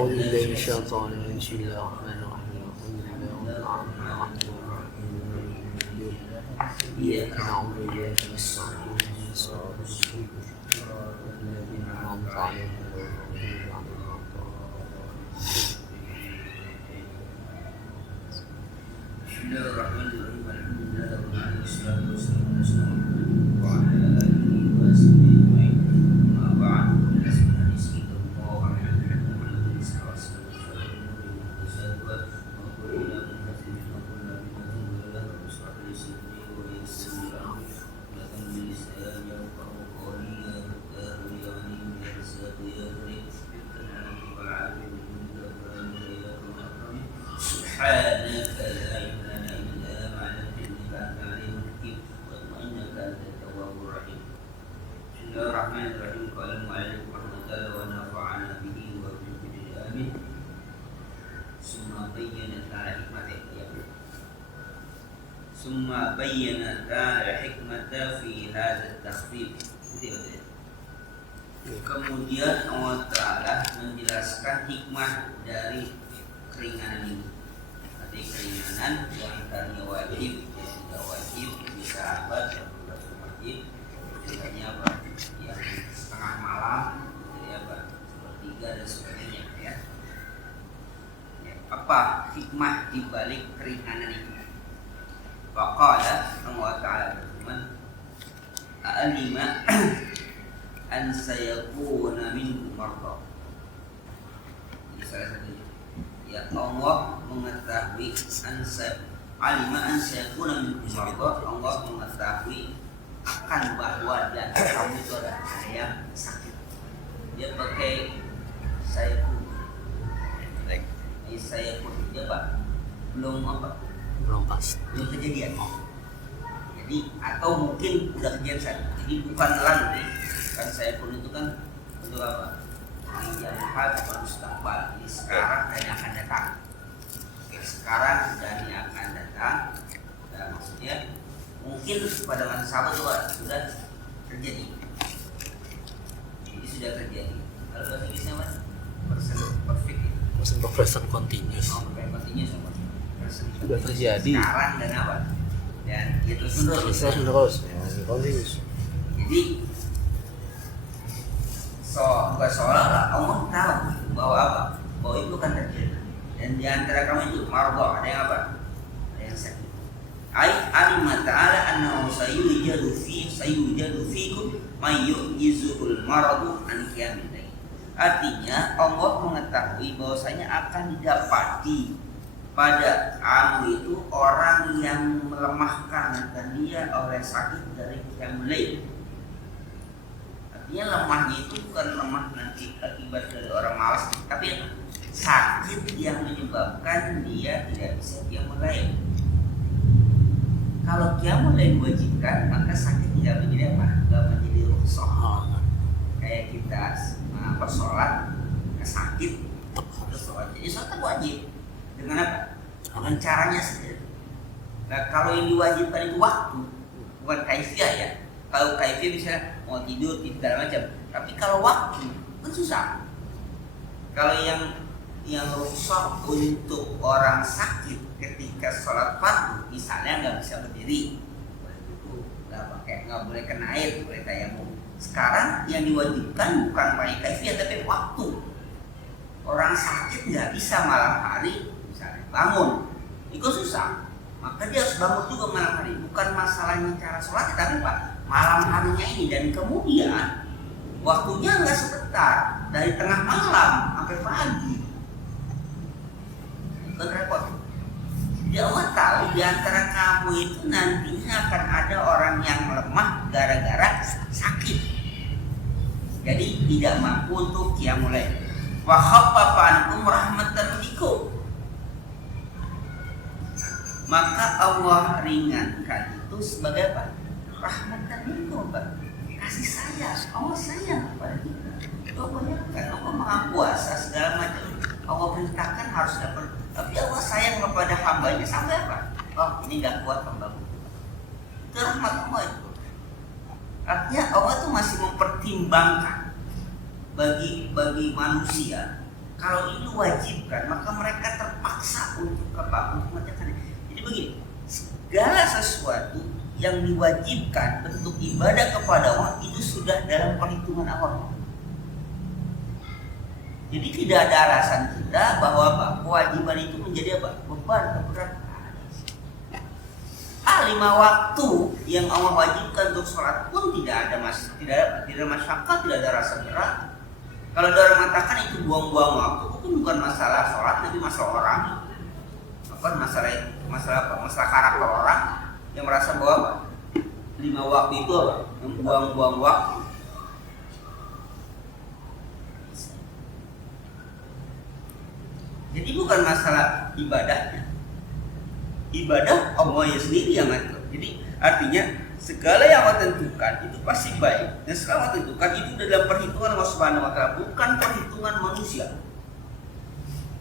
أعوذ بالله من الشيطان الرجيم بسم الله الرحمن الرحيم الحمد لله رب العالمين إياك نعبد وإياك نستعين اهدنا الصراط المستقيم الذين أنعمت عليهم غير المغضوب عليهم ولا الضالين. بسم الله الرحمن الرحيم الحمد لله رب العالمين والصلاة والسلام على سيدنا محمد وعلى آله وصحبه أجمعين. أما بعد فلنسمع حديث كتاب الله عن محمد صلى الله عليه وسلم وكل محدث وكل بدعة ضلالة واشرح لي صدري ويسر لي أمري واحلل من لساني يفقهوا قولي يا فتاح يا عليم يا رزاق يا كريم افتح عليك والعافية منك أكرم يا أكرم سبحانك لا علم لنا إلا ما علمتني أنت العليم الحكيم وإنك أنت التواب الرحيم. بسم الله الرحمن الرحيم. قال المؤلف رحمه الله ونفعنا به وبه آمين. ثم بين تعالى حكمة في هذا التخفيف. Kemudian Allah Ta'ala menjelaskan hikmah dari keringanan ini. Arti keringanan yang tadinya wajib, ya sudah wajib, bisa abad, ya sudah wajib, contohnya apa? Yang setengah malam, jadi apa? Sepertiga dan sebagainya, ya. Apa hikmah di balik keringanan itu? Faqala Allah Ta'ala berfirman, "Alima an sayakuna minkum marda." Ini salah satunya. Ya Allah mengetahui alima an sayakuna minkum marda. Allah mengetahui akan bahwa dan kamu itu ada yang sakit. Dia pakai sayakun. Saya pun dia apa? Belum Belum kejadian. Jadi atau mungkin udah kejadian saja. Jadi bukan lalu kan saya pun itu kan untuk apa? Yang hal atau mustaqbal. Ini sekarang dan yang akan datang. Oke, sekarang dan yang akan datang. Dan maksudnya mungkin pada masa sahabat juga sudah terjadi. Ini sudah terjadi. Kalau bahasa Inggrisnya apa? Perfect. Present continuous. Sudah terjadi. Sekarang dan apa? Dan itu terus. Continuous. Jadi bukan seolah-olah Allah tahu bahwa apa? Bahwa itu kan terjadi. Dan di antara kamu itu marga, ada yang apa? Ada yang sakit. Alimah ta'ala annahu sayujadu fikum may yu'jizul maradu an qiyamil. Artinya Allah mengetahui bahwasanya akan didapati pada kamu itu orang yang melemahkan akan dia oleh sakit dari qiyamul lail. Artinya lemahnya itu bukan lemah nanti akibat dari orang malas, tapi sakit yang menyebabkan dia tidak bisa qiyamul lail. Kalau qiyamul lail diwajibkan, maka sakit tidak menjadi apa? Tidak menjadi rukhsah. Kayak kita sholat sakit terus sholat, jadi sholat wajib dengan apa? Dengan caranya sendiri. Nah kalau yang diwajibkan itu waktu, bukan kaifiyah ya. Kalau kaifiyah bisa mau tidur tidak macam, tapi kalau waktu kan susah. Kalau yang rukhsah untuk orang sakit ketika sholat fardu, misalnya nggak bisa berdiri, nggak boleh kena air, boleh tayamum. Sekarang yang diwajibkan bukan pakai kaifiyah tapi waktu. Orang sakit nggak bisa malam hari misalnya bangun, itu susah. Maka dia harus bangun juga malam hari. Bukan masalahnya cara sholat, tapi pak malam harinya ini. Dan kemudian waktunya nggak sebentar, dari tengah malam sampai pagi. Itu repot. Dia Allah tahu di antara kamu itu nantinya akan ada orang yang lemah gara-gara sakit. Jadi tidak mampu untuk qiyamul lail. Wa khaffafa ankum rahmatan bikum. Maka Allah ringankan itu sebagai apa? Rahmatan bikum, Pak. Kasih sayang. Allah sayang kepada kita. Allah kan Allah Maha Kuasa segala macam. Allah perintahkan harus dapat. Tapi Allah sayang kepada hambanya sampai apa? Oh ini gak kuat hambaku. Itu rahmat Allah itu. Artinya Allah tuh masih mempertimbangkan bagi manusia Kalau ini wajibkan, maka mereka terpaksa untuk apa? Untuk mengerjakan. Jadi begini, segala sesuatu yang diwajibkan bentuk ibadah kepada Allah itu sudah dalam perhitungan Allah. Jadi tidak ada alasan kita bahwa apa? Kewajiban itu menjadi apa? Beban, keberat. 5 waktu yang Allah wajibkan untuk sholat pun tidak ada masyarakat, tidak ada rasa berat. Kalau ada orang mengatakan itu buang-buang waktu, itu bukan masalah sholat, tapi masalah orang. Bukan masalah karakter orang yang merasa bahwa apa? 5 waktu itu apa? Membuang-buang waktu. Jadi bukan masalah ibadahnya. Ibadah Allah sendiri yang ngatur. Jadi artinya segala yang Allah tentukan itu pasti baik. Dan segala Allah tentukan itu dalam perhitungan Allah Subhanahu wa taala, bukan perhitungan manusia.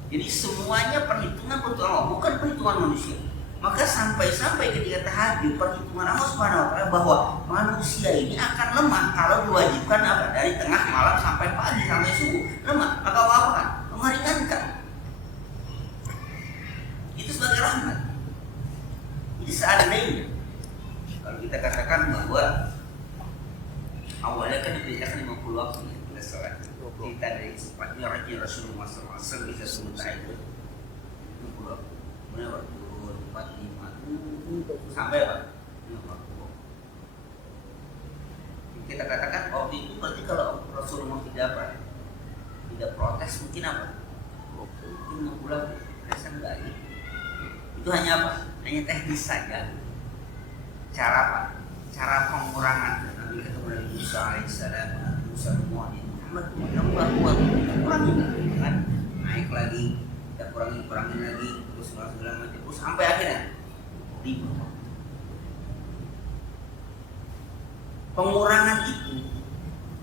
Jadi semuanya perhitungan untuk Allah, bukan perhitungan manusia. Maka sampai-sampai ketika tahajud, perhitungan Allah Subhanahu wa taala bahwa manusia ini akan lemah kalau diwajibkan apa? Dari tengah malam sampai pagi sampai subuh. Lemah, maka Allah apa? Meringankan. Itu sebagai rahmat. Jadi seandainya kalau kita katakan bahwa awalnya kan diperintahkan 50 waktu ya, kita sholat. Kita dari sempatnya Rasulullah SAW bisa sementara itu 50 waktu. Kemudian waktu 45 sampai apa? 50. Kita katakan waktu itu berarti kalau Rasulullah tidak protes mungkin apa? Mungkin 60 waktu. Rasa enggak ya? Itu hanya apa? Hanya teknis saja. Cara apa? Cara pengurangan. Nabi ketemu Nabi Musa alaihissalam, Nabi Musa Muhammad kurangi kan? Naik lagi, kita kurangin lagi, terus segala macam, terus sampai akhirnya 5. Pengurangan itu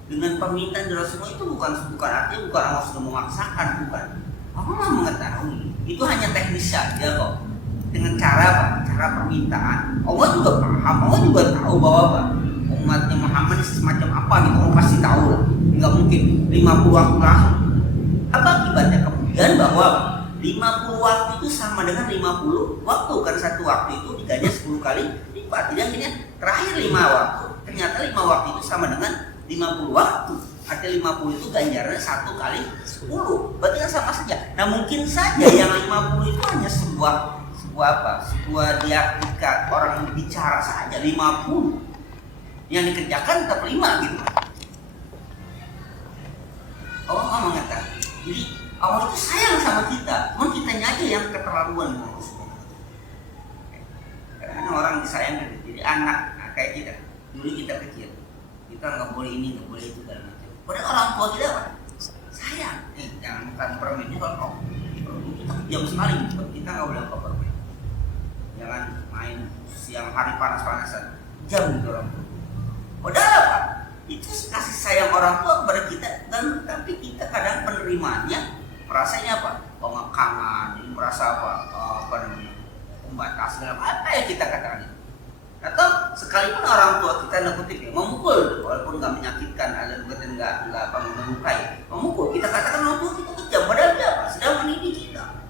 dengan permintaan dari Rasulullah itu bukan artinya bukan Allah sudah memaksakan, bukan. Allah mengetahui. Itu hanya teknis saja kok. Dengan cara apa? Cara permintaan. Allah juga paham, Allah juga tahu bahwa apa? Umatnya Muhammad semacam apa gitu, Allah pasti tahu lah. Enggak mungkin 50 waktu langsung. Apa akibatnya kemudian bahwa 50 waktu itu sama dengan 50 waktu, karena satu waktu itu diganjar 10 kali lipat. Jadi akhirnya terakhir 5 waktu, ternyata 5 waktu itu sama dengan 50 waktu. Artinya 50 itu ganjarannya 1 kali 10. Berarti kan sama saja. Nah mungkin saja yang 50 itu hanya sebuah dialektika orang bicara saja. 50 yang dikerjakan tetap 5 gitu. Allah mengatakan, jadi Allah itu sayang sama kita, cuma kitanya aja yang keterlaluan. Karena orang disayang gitu. Jadi anak kayak kita, dulu kita kecil, kita nggak boleh ini, nggak boleh itu dan macam. Padahal orang tua kita apa? Sayang. Jangan makan permen itu kalau kita jam sekali, kita nggak boleh makan permen. Jangan main siang hari panas-panasan, jam gitu orang tua. Padahal apa? Itu kasih sayang orang tua kepada kita, dan tapi kita kadang penerimanya merasanya apa? Pengekangan, ini merasa apa namanya? Pembatas dalam apa ya kita katakan. Atau sekalipun orang tua kita nakutip ya, memukul walaupun nggak menyakitkan, ada bukan nggak apa melukai, memukul kita katakan orang tua kita kejam, padahal dia apa? Sedang mendidik kita.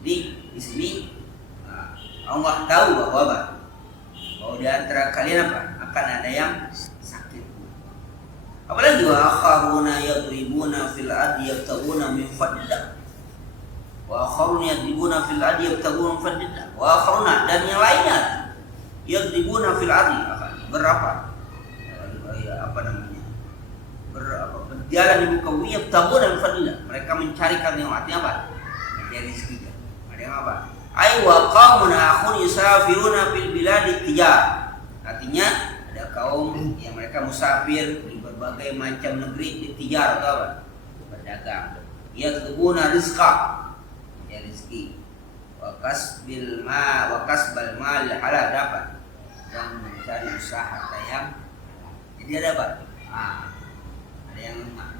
Jadi di sini Allah tahu bahwa di antara kalian apa? Akan ada yang sakit. Apalagi wa akharuna yadribuna fil ardi yabtaguna min fadlillah. Wa akharuna yadribuna fil ardi yabtaguna min fadlillah. Wa akharuna dan yang lainnya yadribuna fil ardi berapa? Apa namanya? Berjalan di muka bumi yabtaguna min fadlillah. Mereka mencari yang artinya apa? Mencari rezeki. Ada yang apa? Ay wa qaumun akhun yusafiruna fil biladi tijar. Artinya ada kaum yang mereka musafir di berbagai macam negeri di tijar atau apa? Berdagang. Yatlubuna rizqa, ya rezeki. Wa kasbal mal halal dapat dan mencari usaha yang. Jadi ada apa? Ada yang lemah.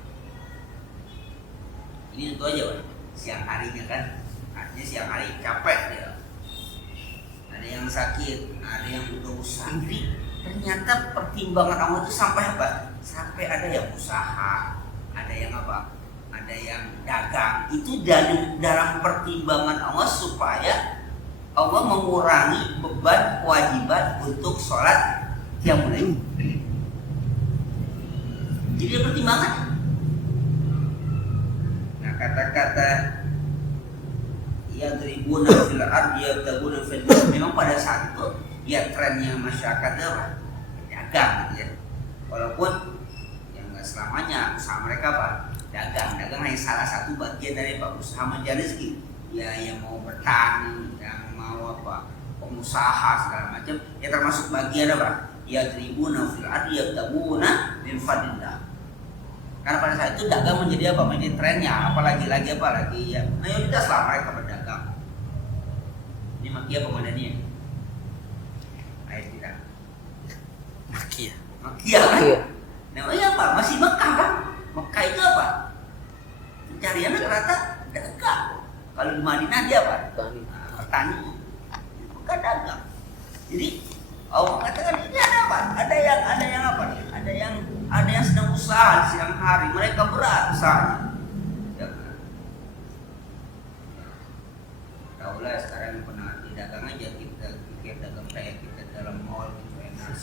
Ini tentu aja, Pak. Siang harinya kan. Artinya siang hari capek dia. Ada yang sakit, ada yang butuh usaha. Ternyata pertimbangan Allah itu sampai apa? Sampai ada yang usaha, ada yang apa? Ada yang dagang. Itu dalam pertimbangan Allah supaya Allah mengurangi beban kewajiban untuk sholat qiyamul lail. Jadi ada pertimbangan. Nah, kata-kata yadribuna fil ardi yabtaguna fil rizq, memang pada saat itu ya trennya masyarakat apa? Dagang gitu ya. Walaupun yang nggak selamanya usaha mereka apa? Dagang hanya salah satu bagian dari usaha mencari rezeki. Ya yang mau bertani, yang mau apa? Pengusaha segala macam, ya termasuk bagian apa? Yadribuna fil ardi yabtaguna min fadlillah. Karena pada saat itu dagang menjadi apa? Menjadi trennya, apalagi ya mayoritas lah mereka berdagang. Ini Makkiyah apa Madaniyah? Ayat kita. Makkiyah. Makkiyah kan? Namanya apa? Masih Mekah kan? Mekah itu apa? Pencariannya rata dagang. Kalau di Madinah dia apa? Petani. Bukan dagang. Jadi Allah katakan ini ada apa? Ada yang apa nih? Ada yang sedang usaha di siang hari, mereka berat usahanya. Ya kan? Taulah sekarang pernah di dagang aja kita pikir dagang kayak kita dalam mall gitu enak.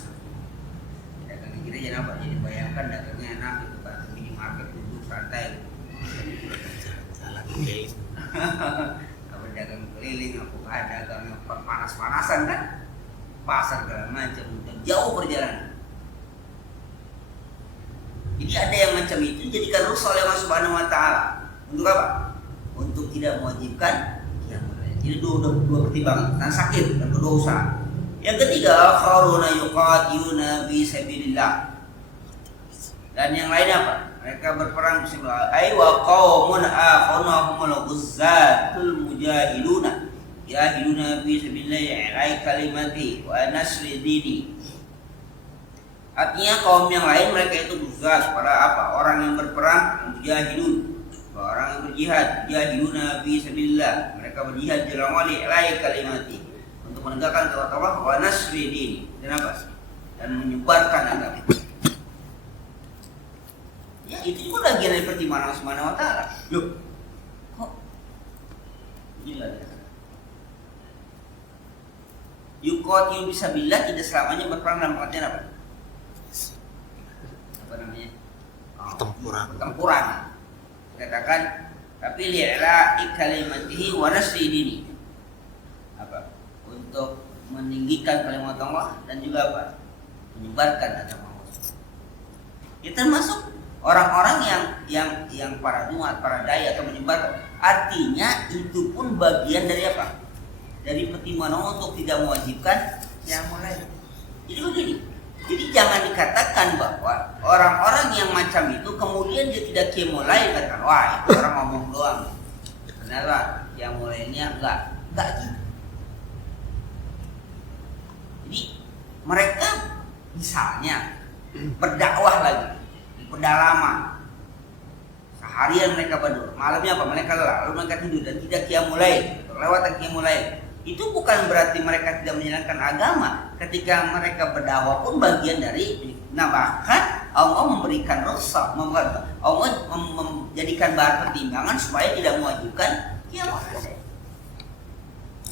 Dagang kita jadi apa? Jadi bayangkan dagangnya enak gitu kan, minimarket duduk santai. Jalan keliling. Apa dagang keliling, apa dagang panas-panasan kan? Pasar segala macam, jauh perjalanan. Jadi ada yang macam itu jadikan rukhsah oleh Allah Subhanahu wa taala. Untuk apa? Untuk tidak mewajibkan qiyamul lail. Jadi dua pertimbangan, dan sakit dan kedua usaha. Yang ketiga, akharuna yuqatiluna fi sabilillah. Dan yang lain apa? Mereka berperang fisabilillah. Ai wa qaumun akharuna humul ghuzzatul mujahiduna. Yahiduna fi sabilillah ala kalimati wa nasri dini. Artinya kaum yang lain mereka itu berusaha para apa? Orang yang berperang, mujahidun, orang yang berjihad, jahiduna fi sabilillah. Mereka berjihad dalam wali ala kalimati untuk menegakkan kalimat Allah wa nasri dini. Dan apa? Dan menyebarkan agama. Ya itu juga bagian dari pertimbangan Allah Subhanahu wa taala. Loh. Kok gila ya? Yuqatil fisabilillah tidak selamanya berperang dalam artian apa? Apa namanya? Pertempuran. Dikatakan tapi li'la kalimatihi wa nasri dini. Apa? Untuk meninggikan kalimat Allah dan juga apa? Menyebarkan agama Allah. Ya termasuk orang-orang yang para duat, para dai atau menyebarkan. Artinya itu pun bagian dari apa? Dari pertimbangan untuk tidak mewajibkan qiyamul lail. Jadi begini, jadi jangan dikatakan bahwa orang-orang yang macam itu kemudian dia tidak qiyamul lail, katakan wah itu orang ngomong doang. Ternyata qiyamul lailnya enggak gitu. Jadi mereka misalnya berdakwah lagi di pedalaman, seharian mereka berdoa, malamnya apa? Mereka lelah, lalu mereka tidur dan tidak qiyamul lail, lewat qiyamul lail. Itu bukan berarti mereka tidak menjalankan agama. Ketika mereka berdakwah pun bagian dari. Nah bahkan Allah memberikan rukhsah, Allah menjadikan bahan pertimbangan supaya tidak mewajibkan qiyamul lail.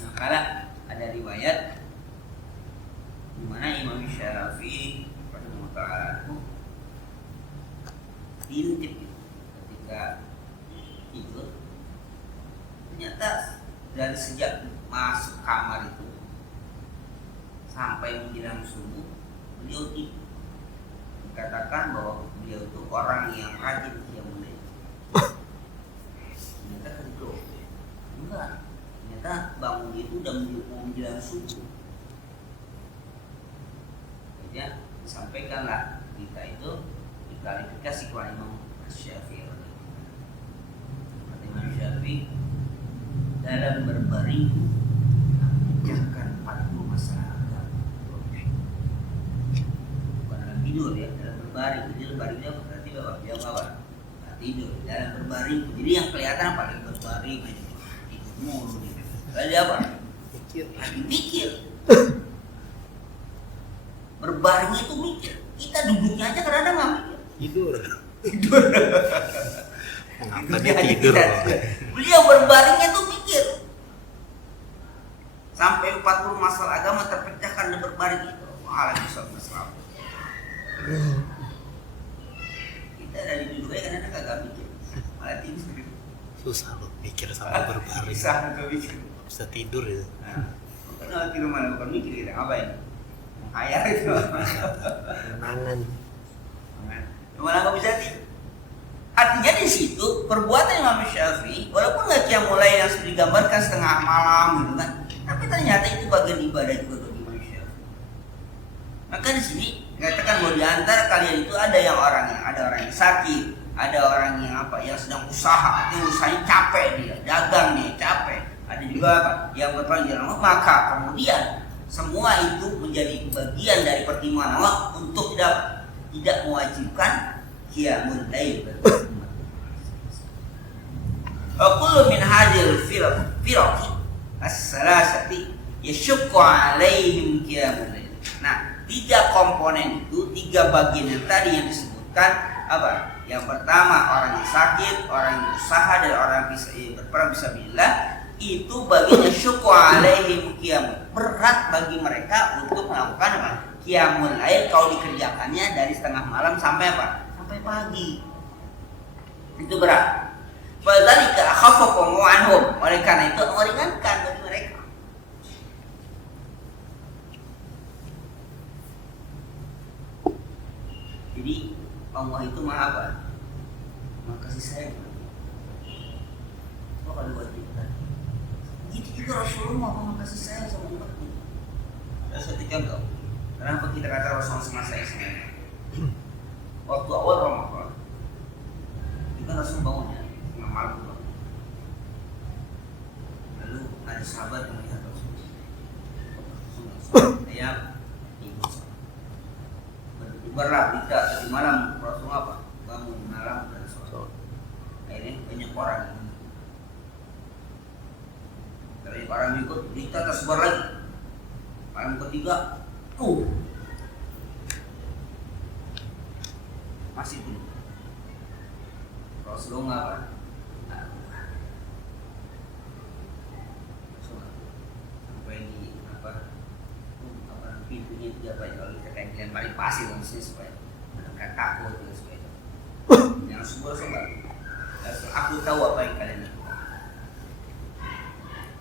Nah karena ada riwayat di mana Imam Syafi'i radhiyallahu ta'ala diintip ketika tidur, ternyata dari sejak masuk kamar itu sampai menjelang subuh beliau tidur. Dikatakan bahwa beliau itu orang yang rajin qiyamul lail. Ternyata tidur enggak, ternyata bangun itu udah mau menjelang subuh. Ya disampaikanlah kita itu diklarifikasi kepada Imam Syafi'i. Imam Syafi'i dalam berbaring mengerjakan 40 masalah agama. Bukan dalam tidur ya, dalam berbaring. Jadi berbaringnya berarti bapak dia apa? Nah, tidur dalam berbaring. Jadi yang kelihatan apa? Lagi berbaring, tidur mulu. Lalu apa? Lagi mikir. Berbaring itu mikir. Kita duduknya aja kadang-kadang nggak mikir. Tidur. Tidur. Mengapa dia tidur? Beliau berbaringnya tuh mikir. Sampai 40 masalah agama terpecahkan dan berbaring itu. Alhamdulillah. Kita dari dulu ya kadang kagak mikir. Malah tidur. Susah loh mikir sampai berbaring. Susah untuk mikir. Bisa tidur ya. Karena di rumah bukan mikir kita ngapain? Hayal itu. Kenangan. Malah nggak bisa tidur. Artinya di situ perbuatan Imam Syafi'i walaupun nggak qiyamul lail yang sudah digambarkan setengah malam gitu kan, tapi ternyata itu bagian ibadah juga bagi Imam Syafi'i. Maka di sini dikatakan bahwa di antara kalian itu ada orang yang sakit, ada orang yang yang sedang usaha, yang usahanya capek dia, dagang dia capek, ada juga yang berperang jalan Allah, maka kemudian semua itu menjadi bagian dari pertimbangan Allah untuk tidak mewajibkan qiyamul lail. Kullu min hadhil firaqi as-salasati yashqu 'alaihim qiyamul lail. Nah, 3 komponen itu, 3 bagian yang tadi yang disebutkan apa? Yang pertama orang yang sakit, orang yang usaha dan orang yang berperang fisabilillah, itu bagiannya syuqu 'alaihim qiyamul. Berat bagi mereka untuk melakukan apa? Qiyamul lail kalau dikerjakannya dari setengah malam sampai apa? Sampai pagi. Itu berat. Fadzalika khaffafu anhum. Oleh karena itu meringankan bagi mereka. Jadi Allah itu maha apa? Maha kasih sayang. Itu kalau diwajibkan. Itu juga Rasulullah maha kasih sayang sama umatnya. Ada satu contoh. Kenapa kita kata Rasulullah semasa sayang? Waktu awal Ramadan, itu kan Rasul bangunnya tengah malam bangun. Lalu ada sahabat yang melihat Rasul. Saya ikut. Berlah kita tadi malam Rasul apa? Bangun malam dan sholat. Akhirnya banyak orang. Dari orang ikut, kita tersebar lagi. Malam ketiga, masih belum. Rasulullah apa? Sampai di pintunya dia banyak kalau kita kain balik pasir maksudnya supaya mereka takut gitu supaya jangan semua sobat. Aku tahu apa yang kalian lakukan,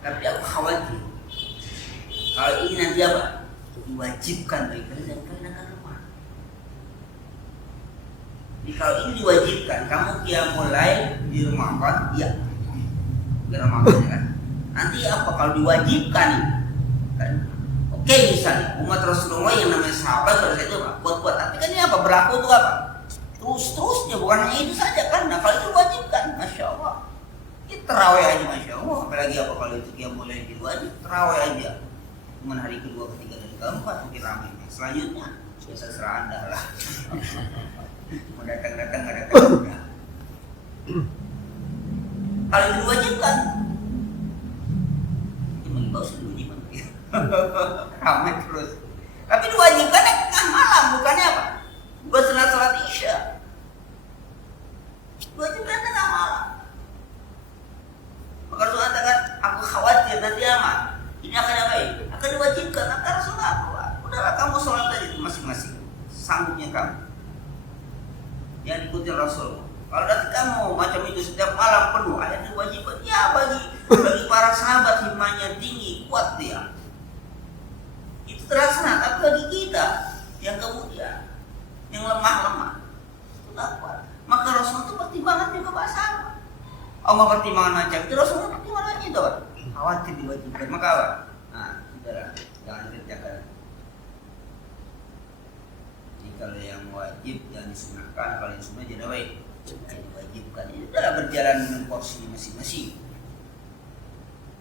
tapi aku khawatir kalau ini nanti apa diwajibkan bagi kalian dan kalian akan lemah. Jadi kalau ini diwajibkan, kamu qiyamul lail di Ramadan, iya, di Ramadan kan. Nanti apa kalau diwajibkan kan? Oke, misalnya umat Rasulullah yang namanya sahabat pada saat itu buat-buat, tapi kan ini apa berlaku itu apa? Terus-terusnya, bukan hanya itu saja kan. Nah kalau itu diwajibkan, masya Allah, kita terawih aja masya Allah. Apalagi apa kalau itu qiyamul lail diwajib, terawih aja. Cuman hari kedua, ketiga, dan keempat mungkin ramai. Selanjutnya, biasa serah Anda lah. Mau datang-datang nggak datang. Kalau itu diwajibkan, itu mengimbau sendiri ya. Ramai terus. Tapi diwajibkan tengah malam, bukannya apa? Bukan setelah sholat isya. Diwajibkan tengah malam. Maka Rasul katakan, aku khawatir nanti aman. Ini akan apa ini? Akan diwajibkan. Maka Rasul apa? Udahlah kamu sholat tadi masing-masing. Sanggupnya kamu. Yang ikutin Rasul. Kalau nanti kamu macam itu setiap malam penuh, ada diwajibkan. Ya bagi para sahabat himanya tinggi, kuat dia. Itu terlaksana. Tapi bagi kita yang kemudian yang lemah-lemah itu tak kuat. Maka Rasul itu pertimbangan juga bahasa apa? Allah pertimbangan macam itu, Rasul pertimbangan itu apa? Khawatir diwajibkan. Maka apa? Nah, saudara, jangan kerjakan. Jadi kalau yang wajib jangan disunahkan, kalau yang sunnah jangan diwajibkan. Ini adalah berjalan dengan porsi masing-masing.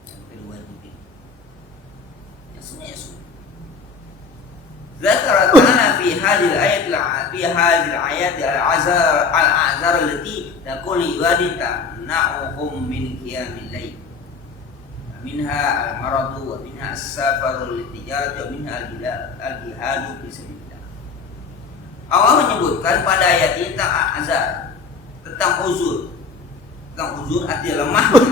Sampai diwajibkan. Yang sunnah ya sunnah. Zakara ta'ala fi hadhil ayat al-azar allati taqul ibadi ta'na'uhum min qiyamil lail. Minha al-maradu wa minha as-safaru lit-tijarati wa minha al-jihadu fi sabilillah. Allah menyebutkan pada ayat ini tentang azar. tentang uzur. Tentang uzur artinya lemahnya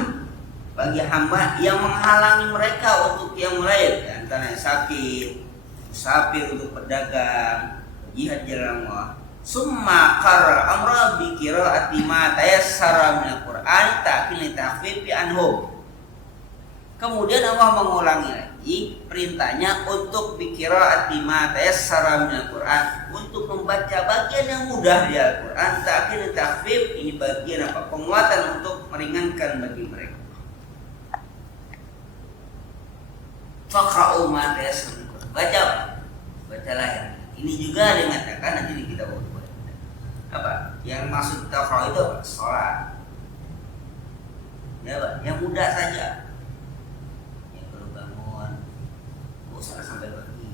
bagi hamba yang menghalangi mereka untuk yang lain, antara yang sakit, musafir untuk berdagang, jihad jalan Allah. Summa qarra amra bi qiraati ma tayassara min al-Qur'an ta'kil takhfifi anhum. Kemudian Allah mengulangi lagi perintahnya untuk bi qiraati ma tayassara min al-Qur'an, untuk membaca bagian yang mudah di Al-Qur'an. Ta'kil takhfif, ini bagian apa? Penguatan untuk meringankan bagi mereka. Faqra'u ma tayassara min al-Qur'an. Bacalah ya. Ini juga dikatakan nanti di kitab apa yang maksud taqra itu sholat ya Pak, yang mudah saja, yang perlu bangun usah sampai pagi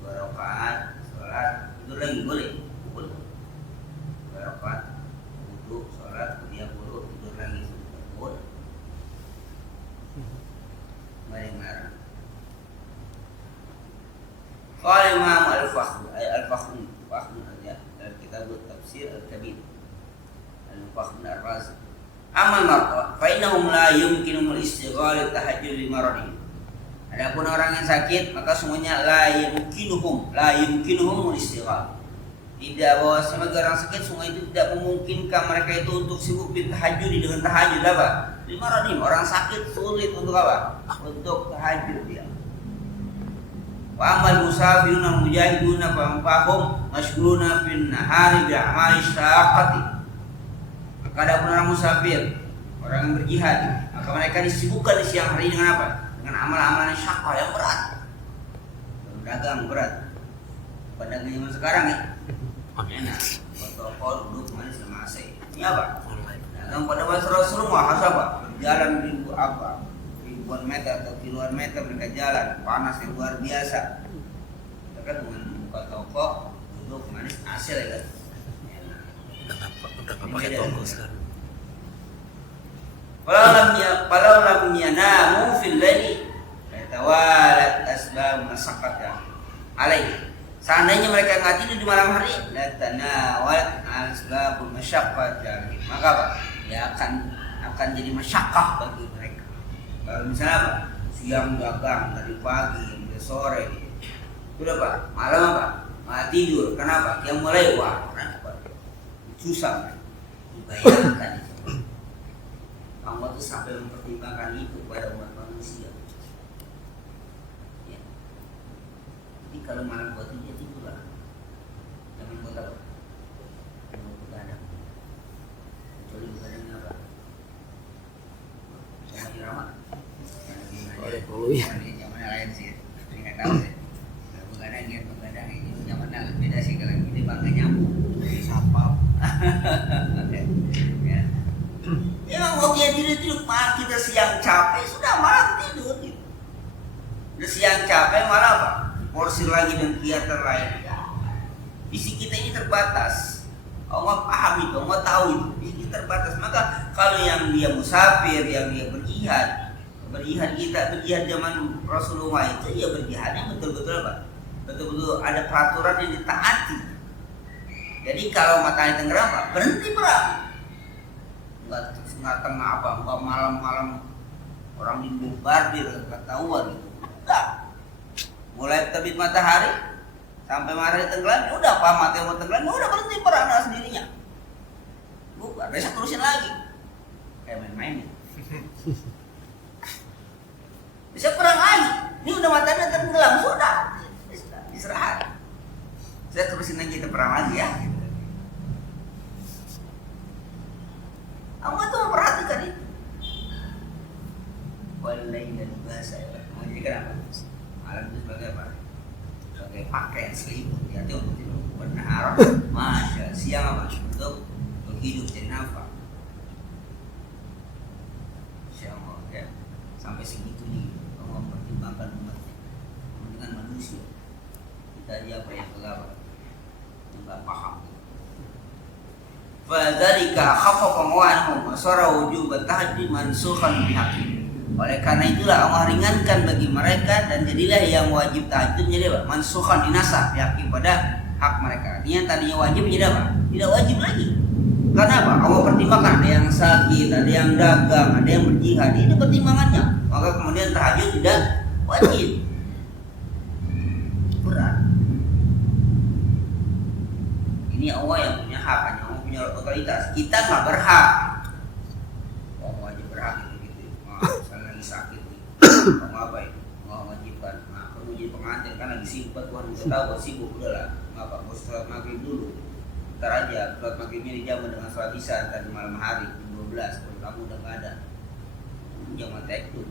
2 rakaat sholat itu lagi boleh 2 rakaat wudhu sholat kemudian buruk tidur lagi boleh, bareng-bareng. Qala Imam Al-Fakhri kitab Tafsir Al-Kabir Al-Fakhri Ar-Razi, amal marqa fa innahum la yumkinuhum al-istighal tahajjud li maradihim. Adapun orang yang sakit maka semuanya la yumkinuhum al-istighal. Tidak, bahwa sebagai orang sakit semua itu tidak memungkinkan mereka itu untuk sibuk bertahajud dengan tahajud apa? Li maradihim, orang sakit sulit untuk apa? Untuk tahajud dia. Wa amal musafirun al mujahidun fahum mashghuluna bin nahari bi a'mali syaqqati. Maka ada pun orang musafir, orang yang berjihad, maka mereka disibukkan di siang hari dengan apa? Dengan amal-amalan syaqqah yang berat. Berdagang berat. Pada zaman sekarang ya. Enak. Protokol duduk manis sama AC. Ini apa? Dagang pada masa Rasulullah apa? Berjalan ribuan meter atau kiloan meter mereka jalan, panas yang luar biasa. Kita kan dengan buka toko, duduk manis AC lagi kan. Udah nggak pakai toko sekarang. Kalau lam yanamu fil laili tawalat asbab masaqata alaihi. Seandainya mereka nggak tidur di malam hari, tanawalat asbab masyaqqata, maka apa? Ya akan jadi masyaqqah bagi mereka. Kalau misalnya apa? Siang dagang dari pagi sampai sore, sudah Pak, malam apa? Malah tidur. Kenapa? Yang mulai susah. Dibayangkan itu. Allah tuh sampai mempertimbangkan itu pada umat manusia. Ya. Jadi kalau malam buat dia tidurlah. Jangan buat apa? Jangan begadang. Kecuali begadangnya apa? Sama irama. Zaman lain sih, nggak tahu sih. Begadang ini zaman beda sih, kalau ini bangga nyambung, sapap. Ya. Ya mau dia tidur pagi, kita siang capek, sudah malam tidur. Gitu. Udah siang capek malah apa? Porsi lagi dan kegiatan lain. Isi kita ini terbatas. Allah paham itu, Allah tahu itu. Isi kita terbatas. Maka kalau yang dia musafir, yang dia berjihad zaman Rasulullah itu ya berjihadnya betul-betul apa? Betul-betul ada peraturan yang ditaati. Jadi kalau matahari tenggelam apa? Berhenti perang. Enggak tengah apa? Enggak malam-malam orang dibombardir enggak tahuan gitu. Enggak. Mulai terbit matahari sampai matahari tenggelam, ya udah apa matahari mau tenggelam, ya udah berhenti perang dengan sendirinya. Bukan, besok terusin lagi. Kayak main-main. Bisa perang lagi. Ini udah matanya tenggelam, sudah istirahat. Saya terusin lagi, kita perang lagi ya. Allah tuh memperhatikan itu. Wallahi dan bahasa ya. Mau jadikan apa? Malam itu sebagai apa? Sebagai pakaian selimut. Ya itu untuk tidur. Benar. Masya. Siang apa? Untuk hidup jadi nafkah. Insya Allah ya. Sampai segitunya. Mempertimbangkan umatnya dengan manusia. Kita aja apa yang gelap, yang nggak paham. Fadzalika khaffafa anhum wa sara wujub tahajjud mansukhan bihaqi. Oleh karena itulah Allah ringankan bagi mereka dan jadilah yang wajib tahajud jadi apa? Mansukhan dinasah bihaqi pada hak mereka. Artinya tadinya wajib jadi apa? Tidak wajib lagi. Karena apa? Allah pertimbangkan ada yang sakit, ada yang dagang, ada yang berjihad. Ini pertimbangannya. Maka kemudian tahajud tidak wajib. Berat. Ini Allah yang punya hak, hanya Allah punya otoritas. Kita nggak berhak. Allah aja berhak gitu. Misalnya lagi sakit nih, mau apa itu? Mau wajibkan. Nah, kamu jadi pengantin kan lagi sibuk, Tuhan udah tahu sibuk, udahlah. Nggak apa, mau sholat maghrib dulu. Ntar aja, sholat maghribnya dijamin dengan sholat isya tadi malam hari jam 12. Kalau kamu udah nggak ada, jangan tek tuh.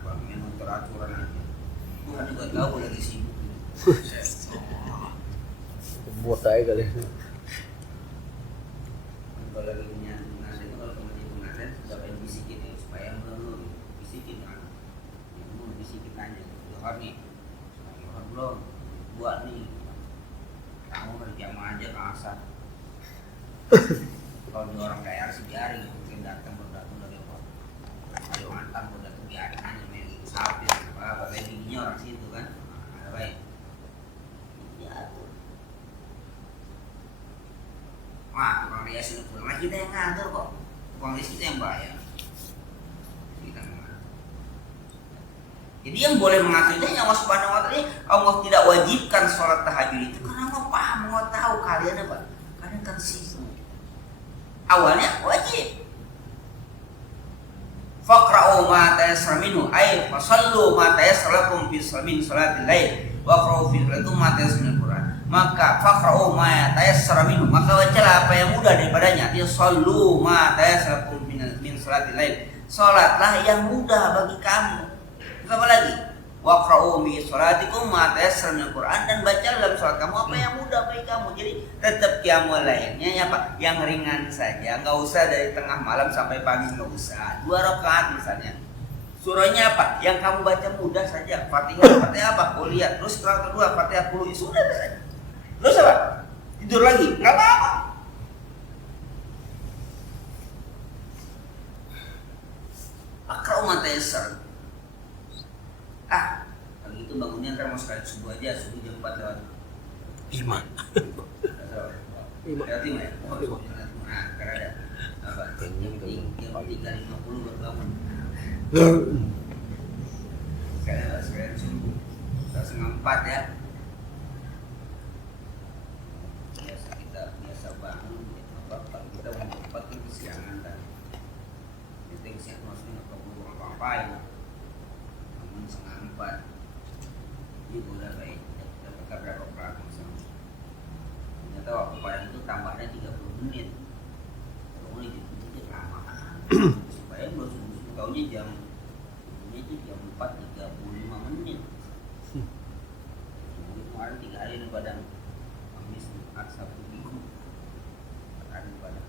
Apa? Main motor aturan aja. Tuhan juga tahu lagi sibuk. Buat aja kali. Kalau lagi punya pengantin itu kalau kemudian pengantin siapa yang bisikin ya supaya belum bisikin kan, mau bisikin aja. Tuhan nih, Tuhan belum buat nih. Kamu berjamaah aja ke asar. Kalau dia orang kaya harus biarin, mungkin datang dari apa? Ayo mantan datang biarin aja, main sapi apa giginya orang situ kan, ada baik. Wah, tukang rias itu pulang, kita yang ngatur kok. Tukang rias kita yang bayar. Kita mengatur. Jadi yang boleh mengatur itu hanya Allah Subhanahu wa Ta'ala. Allah tidak wajibkan sholat tahajud itu karena Allah paham, Allah tahu kalian apa? Kalian kan sibuk. Awalnya wajib. Faqra'u ma tayassara minhu ay fasallu ma tayassara lakum fi salatil lail wa qra'u fi salatum ma tayassara minal Qur'an. Maka faqra'u ma tayassara minhu, maka bacalah apa yang mudah daripadanya. Dia sallu ma tayassara lakum min salatil lail. Salatlah yang mudah bagi kamu. Apa lagi? Waqra'u bi salatikum ma tayassara minal Qur'an, dan baca dalam salat kamu apa yang mudah bagi kamu. Jadi tetap qiyamul lailnya ya Pak, yang ringan saja, enggak usah dari tengah malam sampai pagi, enggak usah. 2 rakaat misalnya. Surahnya apa? Yang kamu baca mudah saja. Fatihah apa? Oh lihat. Terus surah kedua Fatihah 10 sudah saja. Terus apa? Tidur lagi? Enggak apa-apa. Akra'u ma tayassara. Kalau gitu bangunnya ntar mau sekali subuh aja, subuh jam 4 lewat 5. Lewat 5 ya? Oh, subuh jam 5. Nah, karena ada apa? Jam 3.50 baru bangun. Sekalian subuh. Setengah 4 ya. Biasa bangun, kalau kita mau 4 kan kesiangan kan. Kita kesiangan maksudnya nggak perlu apa-apain. Bangun setengah 4. Ini udah baik, dapat berapa rakaat misalnya. Ternyata waktu padang itu tambahnya 30 menit. Bangun itu lama. Supaya belum subuh tahunya jam itu jam 4.35 menit. Subuh kemarin 3 hari di padang. Kamis, Jumat, Sabtu, Minggu. 4 hari di padang.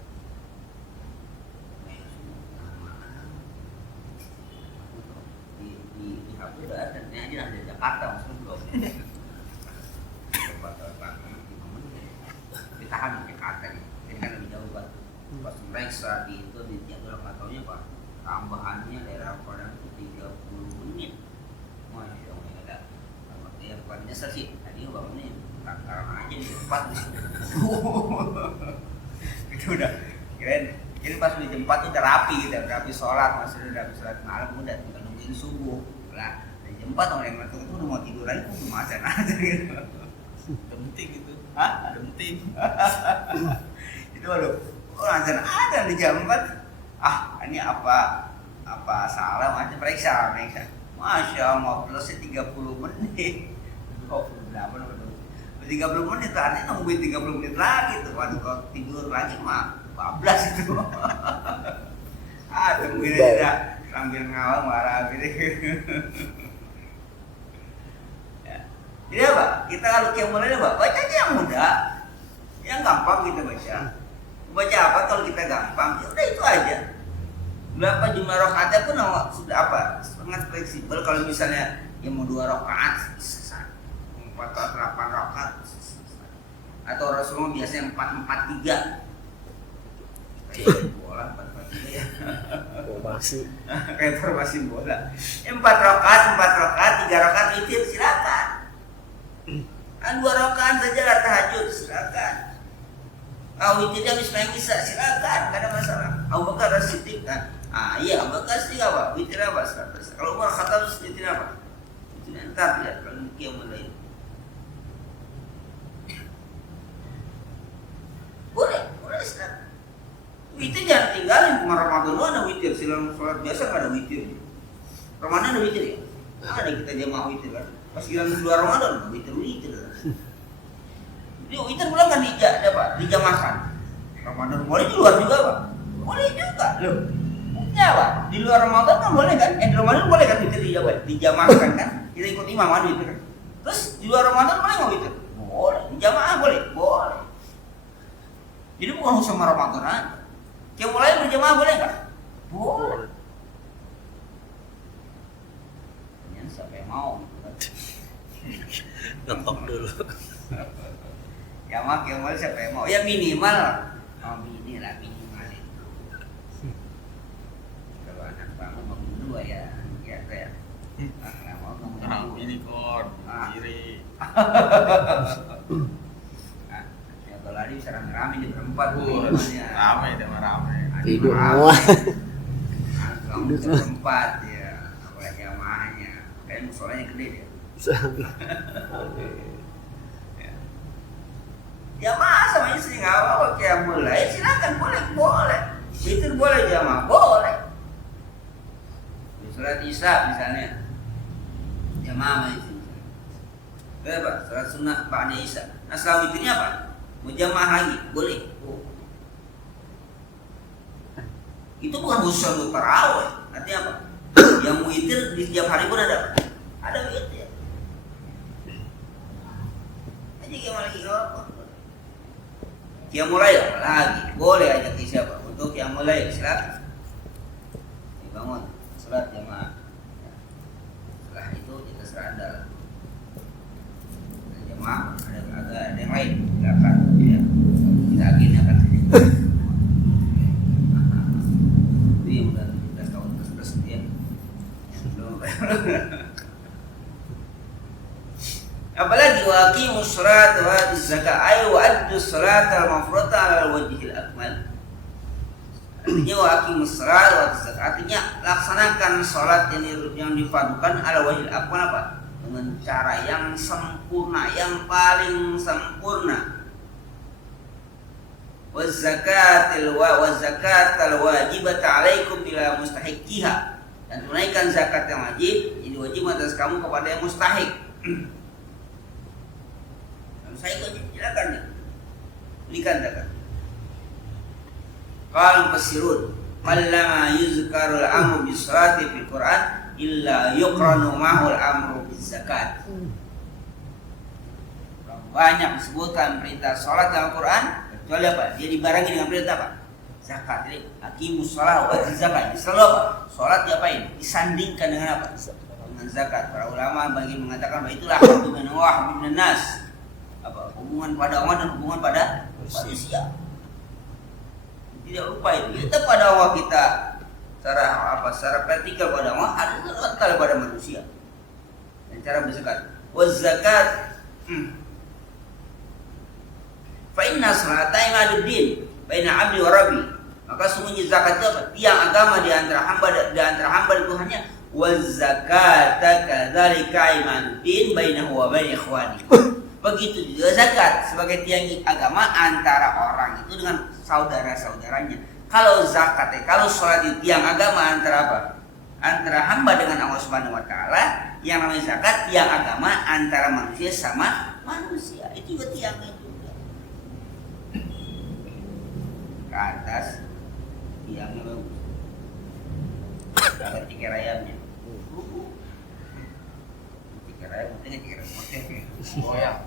Di HP udah ada, ini aja dari Jakarta maksudnya belum. Ditahan di Jakarta nih, ini kan lebih jauh kan. Pas mereka di itu di jadwal katanya Pak, tambahannya daerah Padang itu 30 menit. Masya Allah ada. Kalau dia bukan nyesel sih, tadi bangunnya karang aja di tempat di situ. Itu udah keren. Jadi pas di tempat itu udah rapi gitu, rapi sholat, maksudnya udah rapi sholat malam, udah tinggal nungguin subuh. Lah, dari jam 4 orang yang itu udah mau tidur lagi, kok cuma azan aja gitu. Ada penting gitu. Hah? Ada penting. Itu aduh, azan ada di jam 4. Ini apa salah macam periksa. Masya Allah, plusnya 30 menit. Oh, berapa nih? 30 menit artinya nungguin 30 menit lagi tuh. Waduh, kalau tidur lagi mah 14 itu. Tungguin aja sambil ngawal marah gitu. Ya. Jadi apa? Kita kalau qiyamul lail apa? Baca aja yang mudah. Yang gampang kita baca. Baca apa kalau kita gampang? Ya udah itu aja. Berapa jumlah rakaatnya pun sudah apa? Sangat fleksibel. Kalau misalnya yang mau 2 rakaat bisa 4 atau 8 rakaat. Atau Rasulullah biasanya 4-4-3. Kayak bola 4-4-3 ya. Kayak formasi bola. 4 rakaat, 3 rakaat witir silakan. 2 rakaat saja lah tahajud silakan. Witirnya habis main bisa, silakan, gak ada masalah. Abu Bakar As-Siddiq kan? Iya, Abu Bakar As-Siddiq apa? Witir apa? Kalau Umar Khattab witir apa? Witir entar lihat kalau Qiyamul Lail. Boleh silakan. Witir jangan tinggalin, cuma Ramadan ada witir, silang sholat biasa nggak ada witir. Ramadan ada witir ya? Ada kita jamaah witir kan? Pas giliran keluar Ramadan witir. Jadi witir pulang kan dijamaahkan. Ramadan boleh di luar juga Pak? Boleh juga loh. Buktinya apa? Di luar Ramadan kan boleh kan? Di Ramadan boleh kan witir dijamaahkan kan? Kita ikut imaman witir kan? Terus di luar Ramadan boleh nggak witir? Boleh. Dijamaah boleh? Boleh. Jadi bukan khusus sama Ramadan aja. Yang mulai berjamaah boleh nggak? Boleh. Ini siapa yang mau? Ngetok dulu. Ya mak, yang mulai siapa yang mau? Ya minimal. Minimal itu. Kalau anak bangun bangun dua ya saya. Nggak mau bangun dua. Ini kon kiri. Kalau hari bisa rame-rame di berempat. Rame rame. Tidur semua. Kamu berempat ya, apalagi jamaahnya. Kayak musolanya gede ya. Jamaah sama istri nggak apa-apa, kayak mulai silakan boleh. Itu boleh jamaah boleh. Sholat Isya misalnya, jamaah sama istri. Berapa? Sholat sunnah ba'da Isya. Nah setelah witirnya apa? Mau jamaah lagi boleh. Itu bukan khusus untuk tarawih. Artinya apa? Yang mau witir di setiap hari pun ada witir. Aja gimana lagi apa? Yang mulai lagi boleh ajak siapa untuk yang mulai silakan. Dibangun salat jamaah. Setelah itu kita serandal. Jamaah ada yang lain silakan ya. Kita agendakan saja. Ini udah 17 tahun terus dia. Apalagi wa aqimus sholata wa atuz zakata ay wa addus sholata al-mafruḍata 'ala al-wajhil akmal. Artinya wa aqimus sholata wa atuz zakata artinya laksanakan salat yang dipadukan 'ala wajhil akmal apa? Dengan cara yang sempurna, yang paling sempurna. Wa zakatal wajibata 'alaikum bila mustahiqiha. Dan tunaikan zakat yang wajib, jadi wajib atas kamu kepada yang mustahik. Saya wajib silakan nih. Berikan zakat. Qal fasirun qallama yuzkarul amru bis salati fil Qur'an illa yuqranu ma'ul amru biz zakat. Banyak disebutkan perintah salat dalam Quran kecuali apa? Dia dibarengi dengan perintah apa? Zakat. Jadi aqimus shalah wa zakat. Selalu apa? Salat diapain? Disandingkan dengan apa? Dengan zakat. Para ulama bagi mengatakan bahwa itulah hubungan Allah bin nas. Apa hubungan pada Allah dan hubungan pada manusia. Tidak lupa itu. Kita pada Allah kita secara vertikal pada Allah, ada horizontal pada manusia. Dan cara berzakat. Waz zakat. Fa inna salata imaduddin baina 'abdi wa rabbi. Maka sungguhnya zakat itu apa? Tiang agama di antara hamba dan Tuhannya. Waz zakata kadzalika imaduddin bainahu wa bain ikhwani. Begitu juga zakat sebagai tiang agama antara orang itu dengan saudara-saudaranya. Kalau zakat kalau sholat itu tiang agama antara apa? Antara hamba dengan Allah Subhanahu wa taala. Yang namanya zakat tiang agama antara manusia sama manusia. Itu juga tiangnya juga. Ke atas tiangnya bagus. Ada tiga rayapnya. Goyang.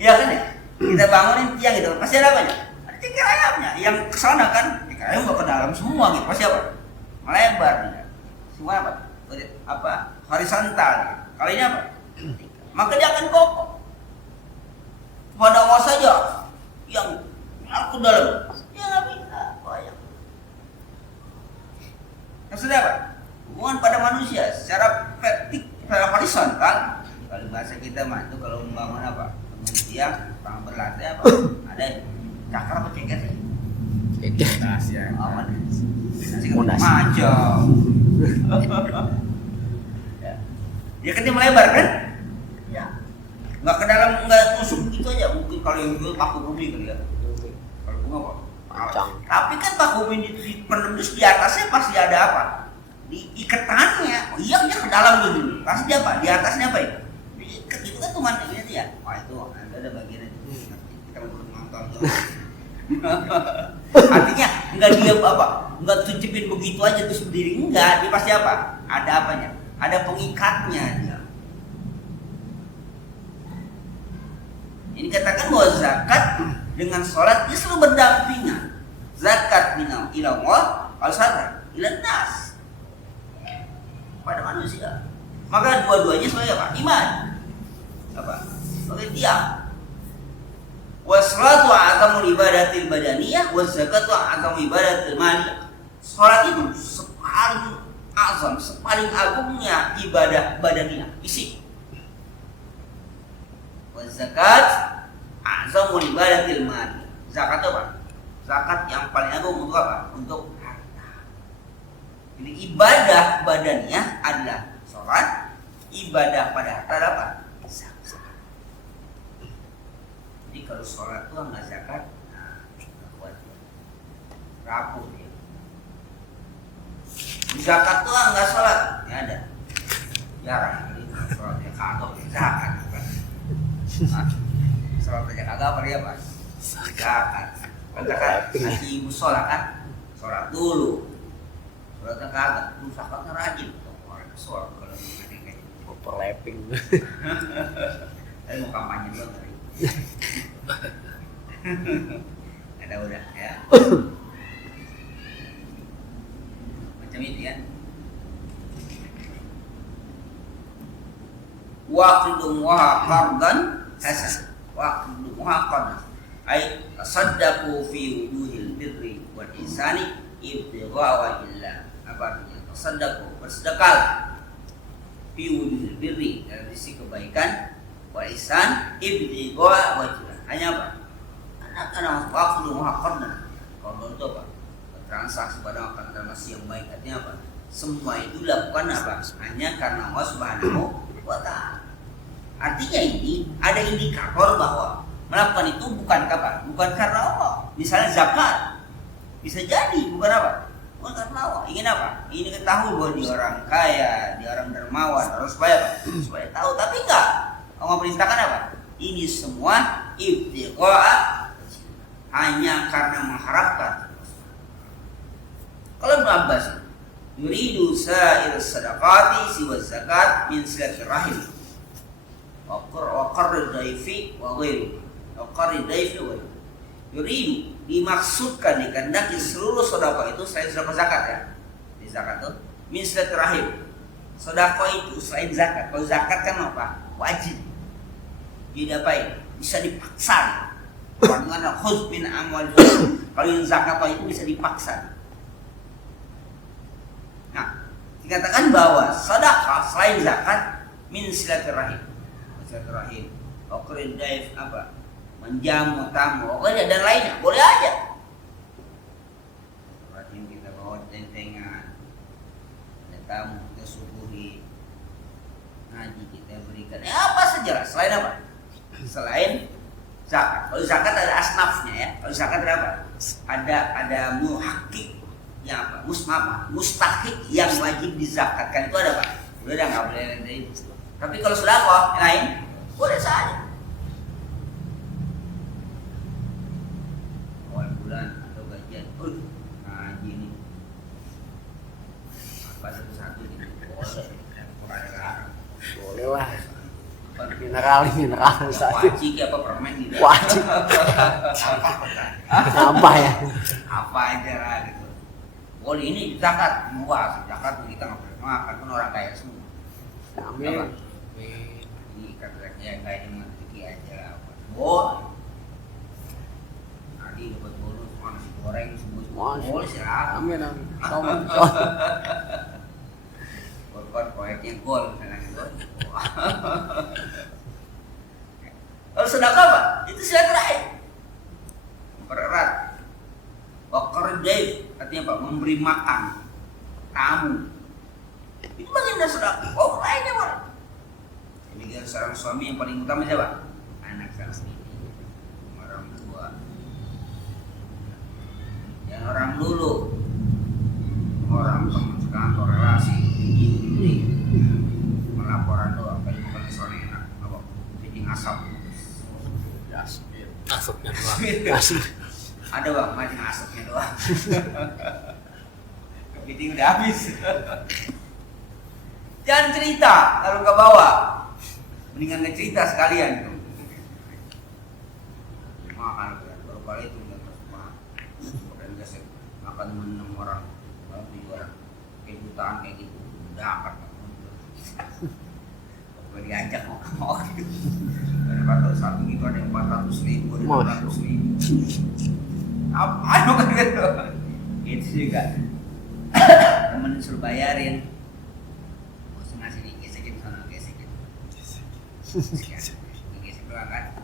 Iya kan ya? Kita bangunin tiang gitu, pasti ada apanya? Ada tiga rayapnya. Yang kesana kan, tiga rayap nggak ke dalam semua gitu. Pasti apa? Melebar nih. Semua apa? Horizontal. Gitu. Kali ini apa? Maka dia akan kokoh. Pada Allah saja yang ke dalam, dia nggak bisa goyang. Maksudnya apa? Hubungan pada manusia secara horizontal. Kalau bahasa kita mah itu kalau membangun apa? Bangun tiang, bangun berlantai apa? Ada ada cakar apa ceker sih? Nasi ya. Aman. Nasi kan Munas. macam. Ya. Ya kan dia melebar kan? Ya. Nggak ke dalam, nggak tusuk gitu aja. Mungkin kalau yang dulu paku bumi kali ya. Kalau bunga apa? Macang. Tapi kan paku bumi di penembus di atasnya pasti ada apa? Di ikatannya. Oh iya dia ke dalam dulu. Pasti apa? Di atasnya apa ya? Diikat itu kan cuma ini ya. Wah itu ada bagian itu. Kita belum nonton. Artinya nggak dia apa? Nggak tunjukin begitu aja terus berdiri, enggak. Dia pasti apa? Ada apanya? Ada pengikatnya dia. Ini katakan bahwa zakat dengan sholat dia selalu berdampingan. Zakat minal ilallah, al-sadar ilan nas, pada manusia. Maka dua-duanya sebagai apa? Iman. Apa? Sebagai tiang. Wassalatu a'zamu ibadatil badaniyah, wazzakatu a'zamu ibadatil maliyah. Salat itu sepaling azam, sepaling agungnya ibadah badaniyah, fisik. Wazzakat a'zamu ibadatil maliyah. Zakat apa? Zakat yang paling agung untuk apa? Untuk harta. Jadi ibadah badaniyah adalah salat, ibadah pada harta adalah apa? Zakat. Jadi kalau sholat tuh nggak zakat, nah nggak kuat, rapuh dia. Zakat tuh nggak sholat, ya ada, jarang. Jadi sholatnya kagak, zakat kan? Sholatnya kagak apa dia apa? Zakat. Zakat ngaji ibu sholat kan? Sholat dulu, sholatnya kagak, lu zakatnya rajin. Orang sholat kalau begini kayak Overlapping. Saya mau kampanye doang tadi. Ada udah ya. Macam itu kan. Waqidumuha qardan hasan. Waqidumuha qardan. Ai tasaddaqu fi wujuhil birri wal ihsani ibtigha wajhillah. Apa artinya? Tasaddaqu, bersedekah fi wujuhil birri, dalam sisi kebaikan, wa ihsan ibtigha wajhillah. Hanya apa? Karena waktu muhaqqarna. Kalau itu apa? Transaksi pada akan transaksi yang baik. Artinya apa? Semua itu dilakukan apa? Hanya karena Allah Subhanahu wa ta'ala. Artinya ini ada indikator bahwa melakukan itu bukan apa? Bukan karena Allah. Misalnya zakat, bisa jadi bukan apa? Bukan karena Allah. Ingin apa? Ingin ketahui bahwa dia orang kaya, dia orang dermawan, harus supaya apa? Supaya tahu. Tapi enggak. Allah perintahkan apa? Ini semua ibtigha, hanya karena mengharapkan. Kalau Ibnu Abbas, yuridu sa'ir sadaqati siwa zakat min silaturahim wa qarrid daifi wa ghairu. Wa qarrid daifi wa ghairu. Yuridu, dimaksudkan, dikehendaki seluruh sedekah itu selain sedekah zakat ya. Di zakat itu min silaturahim. Sedekah itu selain zakat. Kalau zakat kan apa? Wajib. Jadi apa ya? Bisa dipaksa. Bagaimana khudz min amwal. Kalau yang zakat itu bisa dipaksa. Nah, dikatakan bahwa sedekah selain zakat min silaturahim. Silaturahim, qrid daif apa? Menjamu tamu, dan lainnya. Boleh aja. Silaturahim kita bawa tentengan. Ada tamu kita suguhi. Ngaji kita berikan. Apa saja lah, selain apa? Selain zakat. Kalau zakat ada asnafnya ya. Kalau zakat ada apa? Ada muhakkik yang apa? Mustahik yang wajib dizakatkan itu ada apa? Udah nggak boleh dari itu. Tapi kalau sedekah yang lain boleh saja. Awal bulan atau gajian, ngaji ini apa satu-satu ini boleh. Boleh lah. Mineral saja. Wajib apa permen gitu. Wajib. Apa ya? Apa aja lah gitu. Boleh ini zakat, luas zakat kita nggak boleh makan kan orang kaya semua. Amin. Ini kata-kata yang kaya dengan rezeki aja. Boleh. Tadi dapat bonus nasi goreng semua boleh silakan. Amin. Korban proyeknya gol misalnya gitu. Kalau sedekah apa? Itu silaturahim. artinya apa? Memberi makan tamu. Itu bagian dari sedekah. Oh, lainnya Pak. Demikian seorang suami yang paling utama siapa? Anak sang istri, orang tua. Yang orang dulu, orang teman sekantor relasi, ini melaporan doang, kayak bukan sore enak, apa? Bikin asap. Asapnya doang. Asap. Ada bang, macam asapnya doang. Kepiting udah habis. Jangan cerita kalau nggak bawa. Mendingan nggak cerita sekalian tuh. Makan baru kali itu nggak terus dan gesek makan 6 orang, 7 orang, kayak jutaan kayak gitu, udah angkat. Kalau diajak mau gitu. Ada satu gitu ada yang 400.000, ada 200.000. Apa kan gitu? Itu juga temen suruh bayarin. Bos ngasih digesekin sana gesekin. Gesek doang kan?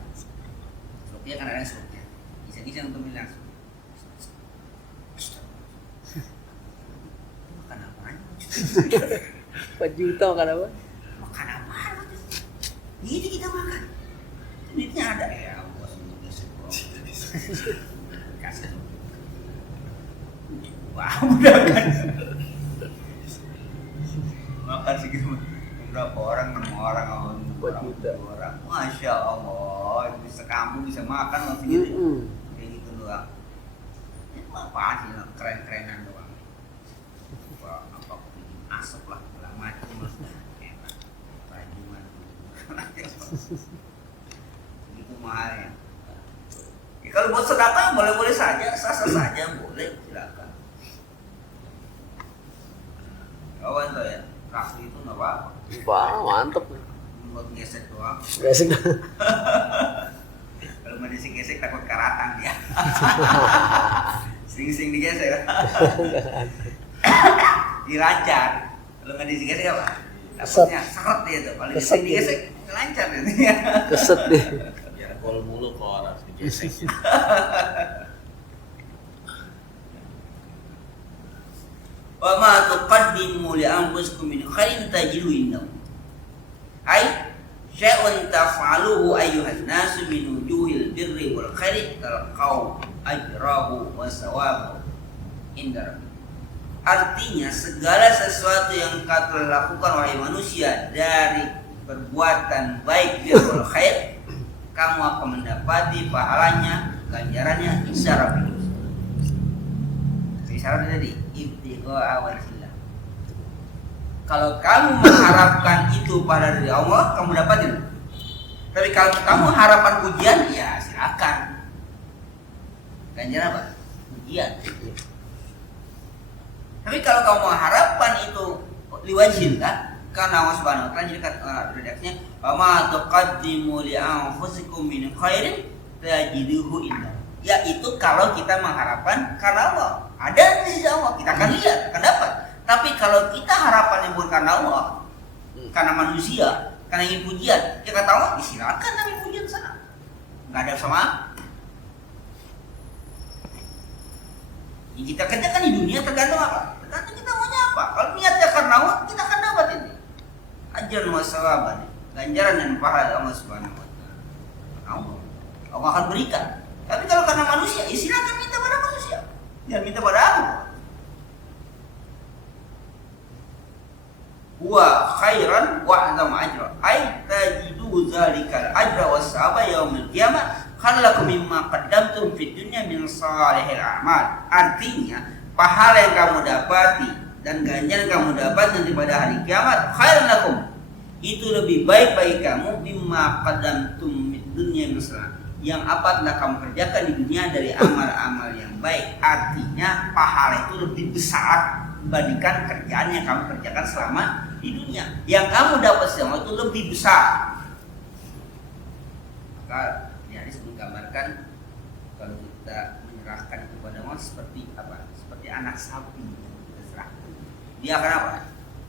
Struknya kan ada struknya. Bisa untuk bilang. Makan apaan? 4 juta makan apa? Makan apaan? Ini kita makan. Duitnya ada ya, bos gesek doang. Kasih. Wah, udah kan. Makan segitu berapa orang? 6 orang, 4 orang. Masya Allah, bisa kamu bisa makan langsung gitu. Kayak gitu doang. Itu apaan sih? Keren-kerenan doang. Apa bikin asap lah, segala macam lah. Enak. Rajungan. Gitu mahalnya. Ya, kalau buat sedekah boleh-boleh saja, sah-sah saja, boleh, silakan. Kawan tuh ya, kaki itu nggak apa-apa. Wah, mantep. Buat gesek doang. Gesek. Kalau mau gesek takut karatan dia. Sering-sering digesek. Dilancar. Kalau nggak digesek apa? Takutnya seret dia tuh. Kalau digesek lancar dia. Keset deh. Biar gol mulu kok orang digesek. Wa ma tuqaddimu li anfusikum min khairin tajidu indahu. Ai syai'un taf'aluhu ayyuhan nasu min wujuhil birri wal khairi talqau ajrahu wa sawabahu inda rabbikum. Artinya segala sesuatu yang kau lakukan wahai manusia dari perbuatan baik dan wal khair, kamu akan mendapati pahalanya, ganjarannya inda rabbikum. Syarat tadi ibtigha wajhillah. Kalau kamu mengharapkan itu pada dari Allah, kamu dapatin. Tapi kalau kamu harapan pujian, ya silakan. Ganjaran apa? Pujian. Tapi kalau kamu mengharapkan itu liwajhillah, karena Allah Subhanahu wa taala jadi redaksinya, "Wa ma tuqaddimu li anfusikum min khairin tajiduhu indah." Yaitu kalau kita mengharapkan karena Allah, ada di sisi Allah, kita akan lihat, akan dapat. Tapi kalau kita harapannya bukan karena Allah, karena manusia, karena ingin pujian, ya kata Allah, silakan ambil pujian sana. Nggak ada sama. Yang kita kerjakan di dunia tergantung apa? Tergantung kita maunya apa. Kalau niatnya karena Allah, kita akan dapat ini. Ajran wa sawaban, ganjaran dan pahala Allah Subhanahu wa taala. Allah akan berikan. Tapi kalau karena manusia, ya silakan minta pada manusia. Jangan minta pada aku. Wa khairan wa azam ajra. Ai tajidu zalikal ajra was sawaba yaumil qiyamah khalakum mimma qaddamtum fid dunya min salihil a'mal. Artinya, pahala yang kamu dapati dan ganjaran kamu dapat nanti pada hari kiamat khairan lakum. Itu lebih baik bagi kamu mimma qaddamtum fid dunya min salih. Yang apa telah kamu kerjakan di dunia dari amal-amal yang baik. Artinya pahala itu lebih besar dibandingkan kerjaan yang kamu kerjakan selama di dunia. Yang kamu dapat selama itu lebih besar. Maka ini hadis menggambarkan kalau kita menyerahkan kepada Allah seperti apa? Seperti anak sapi kita serahkan. Dia akan apa?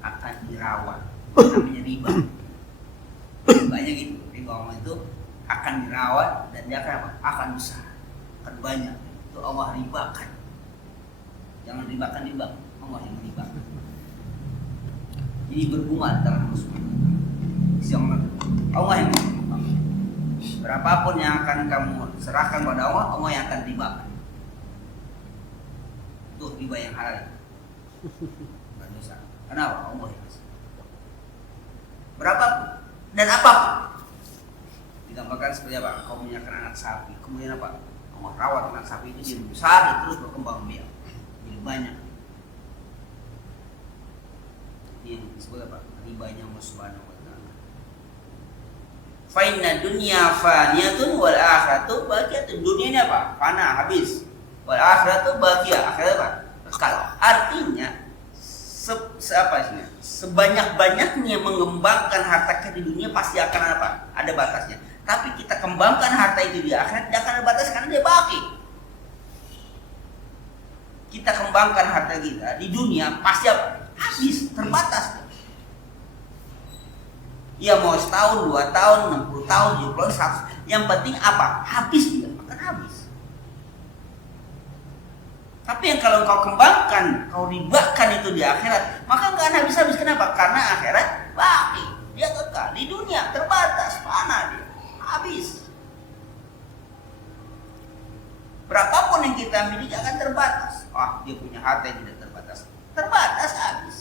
Akan dirawat. Namanya riba. Ribanya gitu. Riba Allah itu akan dirawat dan dia akan apa? Akan besar, akan banyak. Itu Allah ribakan. Jangan ribakan riba. Allah yang riba. Jadi bergumul antara Allah Subhanahu wa taala. Allah yang riba. Berapapun yang akan kamu serahkan pada Allah, Allah yang akan ribakan. Itu riba yang halal. Bukan dosa. Kenapa? Allah yang kasih. Berapapun dan apapun. Digambarkan seperti apa? Kau menyiapkan anak sapi, kemudian apa? Allah rawat anak sapi itu jadi besar dan terus berkembang biak. Jadi banyak. Ini yang disebut apa? Ribanya Allah Subhanahu wa taala. Fa inna dunya faniyatun wal akhiratu baqiyatun. Dunia ini apa? Fana, habis. Wal akhiratu baqiyah. Akhirat apa? Kekal. Artinya sebanyak-banyaknya mengembangkan harta kita di dunia pasti akan apa? Ada batasnya. Tapi kita kembangkan harta itu di akhirat tidak akan ada batas karena dia baki. Kita kembangkan harta kita di dunia pasti apa? Habis, terbatas. Ya mau setahun, 2 tahun, 60 tahun, 70 tahun, 100. Yang penting apa? Habis dia, akan habis. Tapi yang kalau kau kembangkan, kau ribakan itu di akhirat, maka nggak akan habis-habis. Kenapa? Karena akhirat baki, dia kekal. Di dunia terbatas, fana dia, habis. Berapapun yang kita miliki akan terbatas. Dia punya harta yang tidak terbatas. Terbatas, habis.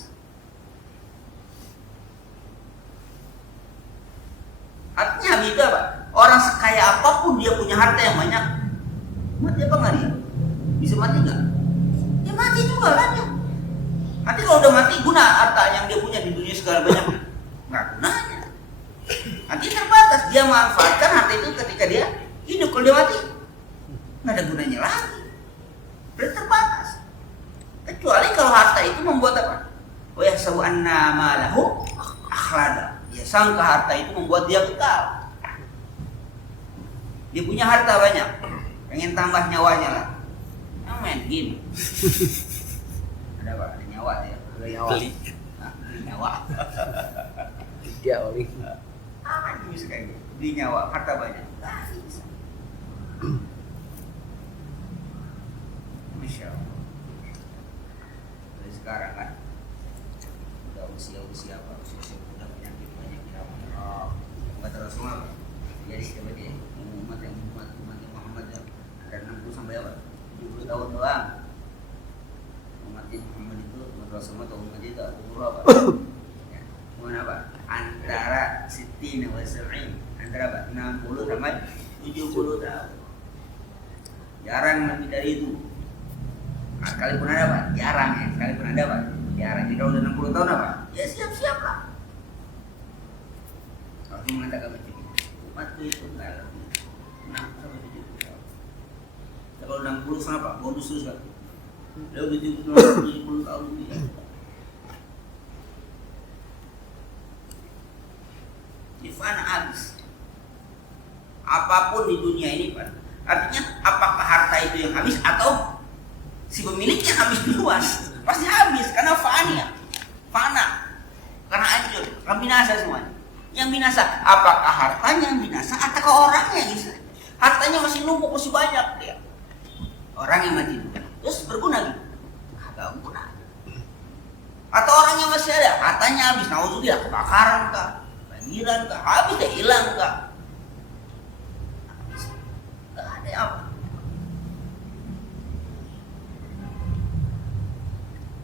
Artinya habis itu apa? Orang sekaya apapun dia punya harta yang banyak, mati apa nggak dia? Bisa mati nggak? Ya mati juga kan ya. Nanti kalau udah mati guna harta yang dia punya di dunia segala banyak? Nggak gunanya. Nanti terbatas, dia manfaatkan harta itu ketika dia hidup. Kalau dia mati nggak ada gunanya lagi. Berarti terbatas. Kecuali kalau harta itu membuat apa? Wa yahsabu anna malahu akhlada. Ya sangka harta itu membuat dia kekal. Dia punya harta banyak, pengen tambah nyawanya lah. Yang main game. Ada apa? Ada nyawa ya? Ada nyawa. Beli. Beli nyawa. Dia oli. Bisa kayak gitu. Beli nyawa, harta banyak. Bisa. Masya Allah. Dari sekarang kan udah usia apa? Usia muda penyakit banyak dirawat. Kata Rasulullah. Jadi siapa dia? Umat Muhammad yang ada 60 sampai apa? 70 tahun doang. Umat Muhammad itu umat Rasulullah atau umat itu umur apa? Ya. Umur apa? Antara Siti wa Sab'in. Antara apa? 60 sampai 70 tahun. Jarang lebih dari itu. Nah, sekalipun ada apa? Jarang ya. Sekalipun ada apa? Jarang. Jadi kalau udah 60 tahun apa? Ya siap-siap lah. Rasul mengatakan begini. Umatku itu enggak lebih 6 sampai 70 tahun. Kalau 60 kenapa? Bonus terus kan? Dia udah 70 tahun dia. Ifan habis. Apapun di dunia ini Pak. Artinya apakah harta itu yang habis atau si pemiliknya habis duluan? Pasti habis karena fana. Karena hancur, karena binasa semuanya. Yang binasa, apakah hartanya yang binasa atau orangnya yang bisa? Hartanya masih numpuk, masih banyak dia. Orang yang mati dulu, terus berguna gitu? Agak guna. Atau orangnya masih ada, hartanya habis, naudzubillah, kebakaran kah, banjiran kah, habis deh, hilang kah? Gak ada apa.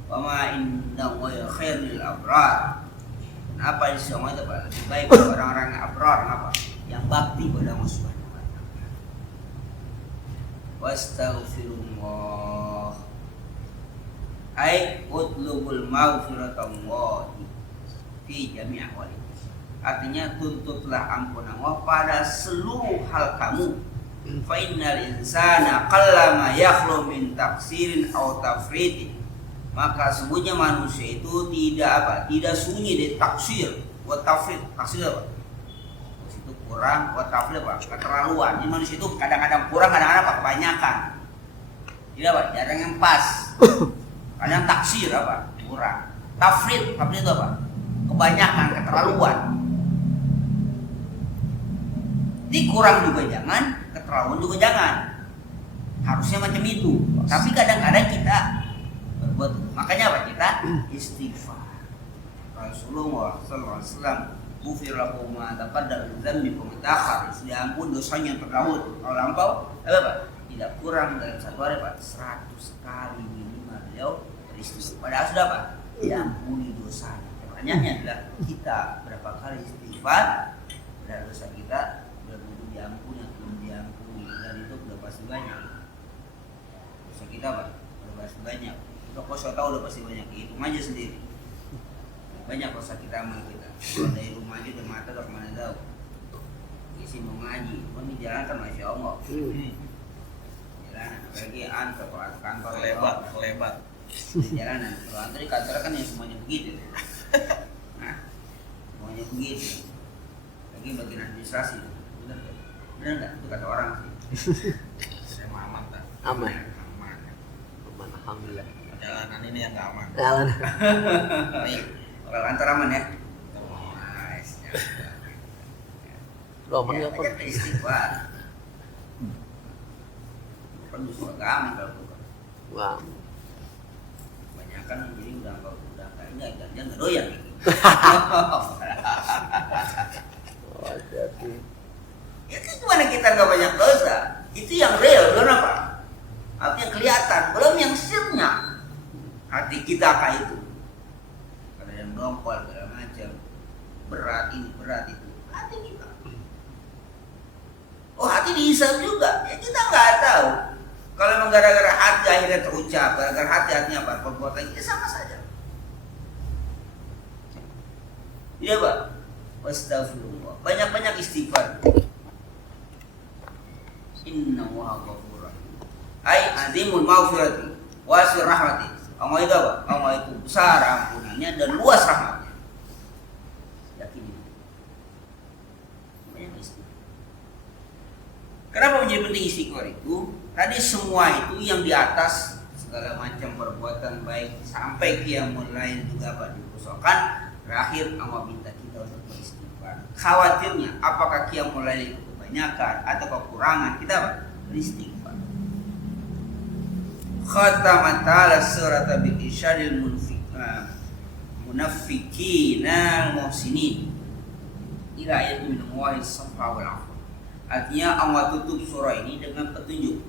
Wama inna wa khairul abrar. Apa yang semua itu Pak? Lebih baik orang-orang yang abrar, apa? Yang bakti pada Allah Subhanahu wa taala. Wastaghfirullah. Ai utlubul maghfiratallah fi jami' ahwali. Artinya tuntutlah ampunan Allah pada seluruh hal kamu. Fa innal insana qallama yakhlu min taqsirin aw tafritin. Maka sesungguhnya manusia itu tidak sunyi dari taksir, buat tafrid. Taksir apa? Itu kurang, buat tafrid apa? Keterlaluan. Jadi manusia itu kadang-kadang kurang, kadang-kadang apa? Kebanyakan. Jadi apa? Jarang yang pas. Kadang taksir apa? Kurang. Tafrid itu apa? Kebanyakan, keterlaluan. Jadi kurang juga jangan, keterlaluan juga jangan. Harusnya macam itu. Tapi kadang-kadang kita Betul. Makanya apa kita istighfar. Rasulullah sallallahu alaihi wasallam ghufir lahu ma taqaddama min dzambi wa ma ta'akhkhar. Diampun dosanya yang terlalu lampau, apa? Tidak kurang dalam satu hari Pak 100 kali minimal beliau beristighfar. Padahal sudah Pak diampuni dosanya. Pertanyaannya adalah kita berapa kali istighfar dan dosa kita belum diampuni atau belum diampuni, dan itu sudah pasti banyak. Dosa kita Pak sudah pasti banyak. Kalau kau tahu udah pasti banyak, hitung aja sendiri. Banyak dosa kita amal kita. Dari rumah aja udah mata udah kemana tahu. Isi mau ngaji, mau di jalan kan masya Allah. Jalanan, apalagi antar kantor lebat. Di jalanan, kalau antar di kantor kan yang semuanya begitu. Nah, semuanya begitu. Lagi bagian administrasi, benar nggak? Itu kata orang sih. Saya aman tak? Aman. Aman. Alhamdulillah. Jalanan ini yang nggak aman. Jalan. Baik, kalau antar aman ya. Nice. Lo aman Ya, nggak banyak Pak? istighfar. Bukan justru agak aman kalau bukan. Wah. Banyak kan jadi udah kayaknya jangan doyan. Oh, hati-hati. Ya kan gimana kita nggak banyak dosa? Itu yang real, belum apa? Artinya kelihatan, belum yang sirnya. Hati kita kayak itu. Ada yang dongkol, segala macam. Berat ini, berat itu. Hati kita. Oh hati dihisap juga. Ya kita nggak tahu. Kalau memang gara-gara hati akhirnya terucap, gara-gara hati-hatinya apa? Perbuatan kita sama saja. Iya Pak. Astagfirullah. Banyak-banyak istighfar. Inna wa ghafurur rahim. Ai azimul maghfirati wasir rahmati. Allah itu apa? Allah itu besar ampunannya dan luas rahmatnya. Yakin itu. Banyak istighfar. Kenapa menjadi penting istighfar itu? Tadi semua itu yang di atas segala macam perbuatan baik sampai qiyamul lail juga Pak diusahakan. Terakhir Allah minta kita untuk beristighfar. Khawatirnya apakah qiyamul lail itu kebanyakan atau kekurangan, kita apa? Beristighfar. Khataman ta'ala surat bi-isyaril munafiqina al-muhsinin ila ayat min Allahi safa wal afwa. Artinya Allah tutup surah ini dengan petunjuk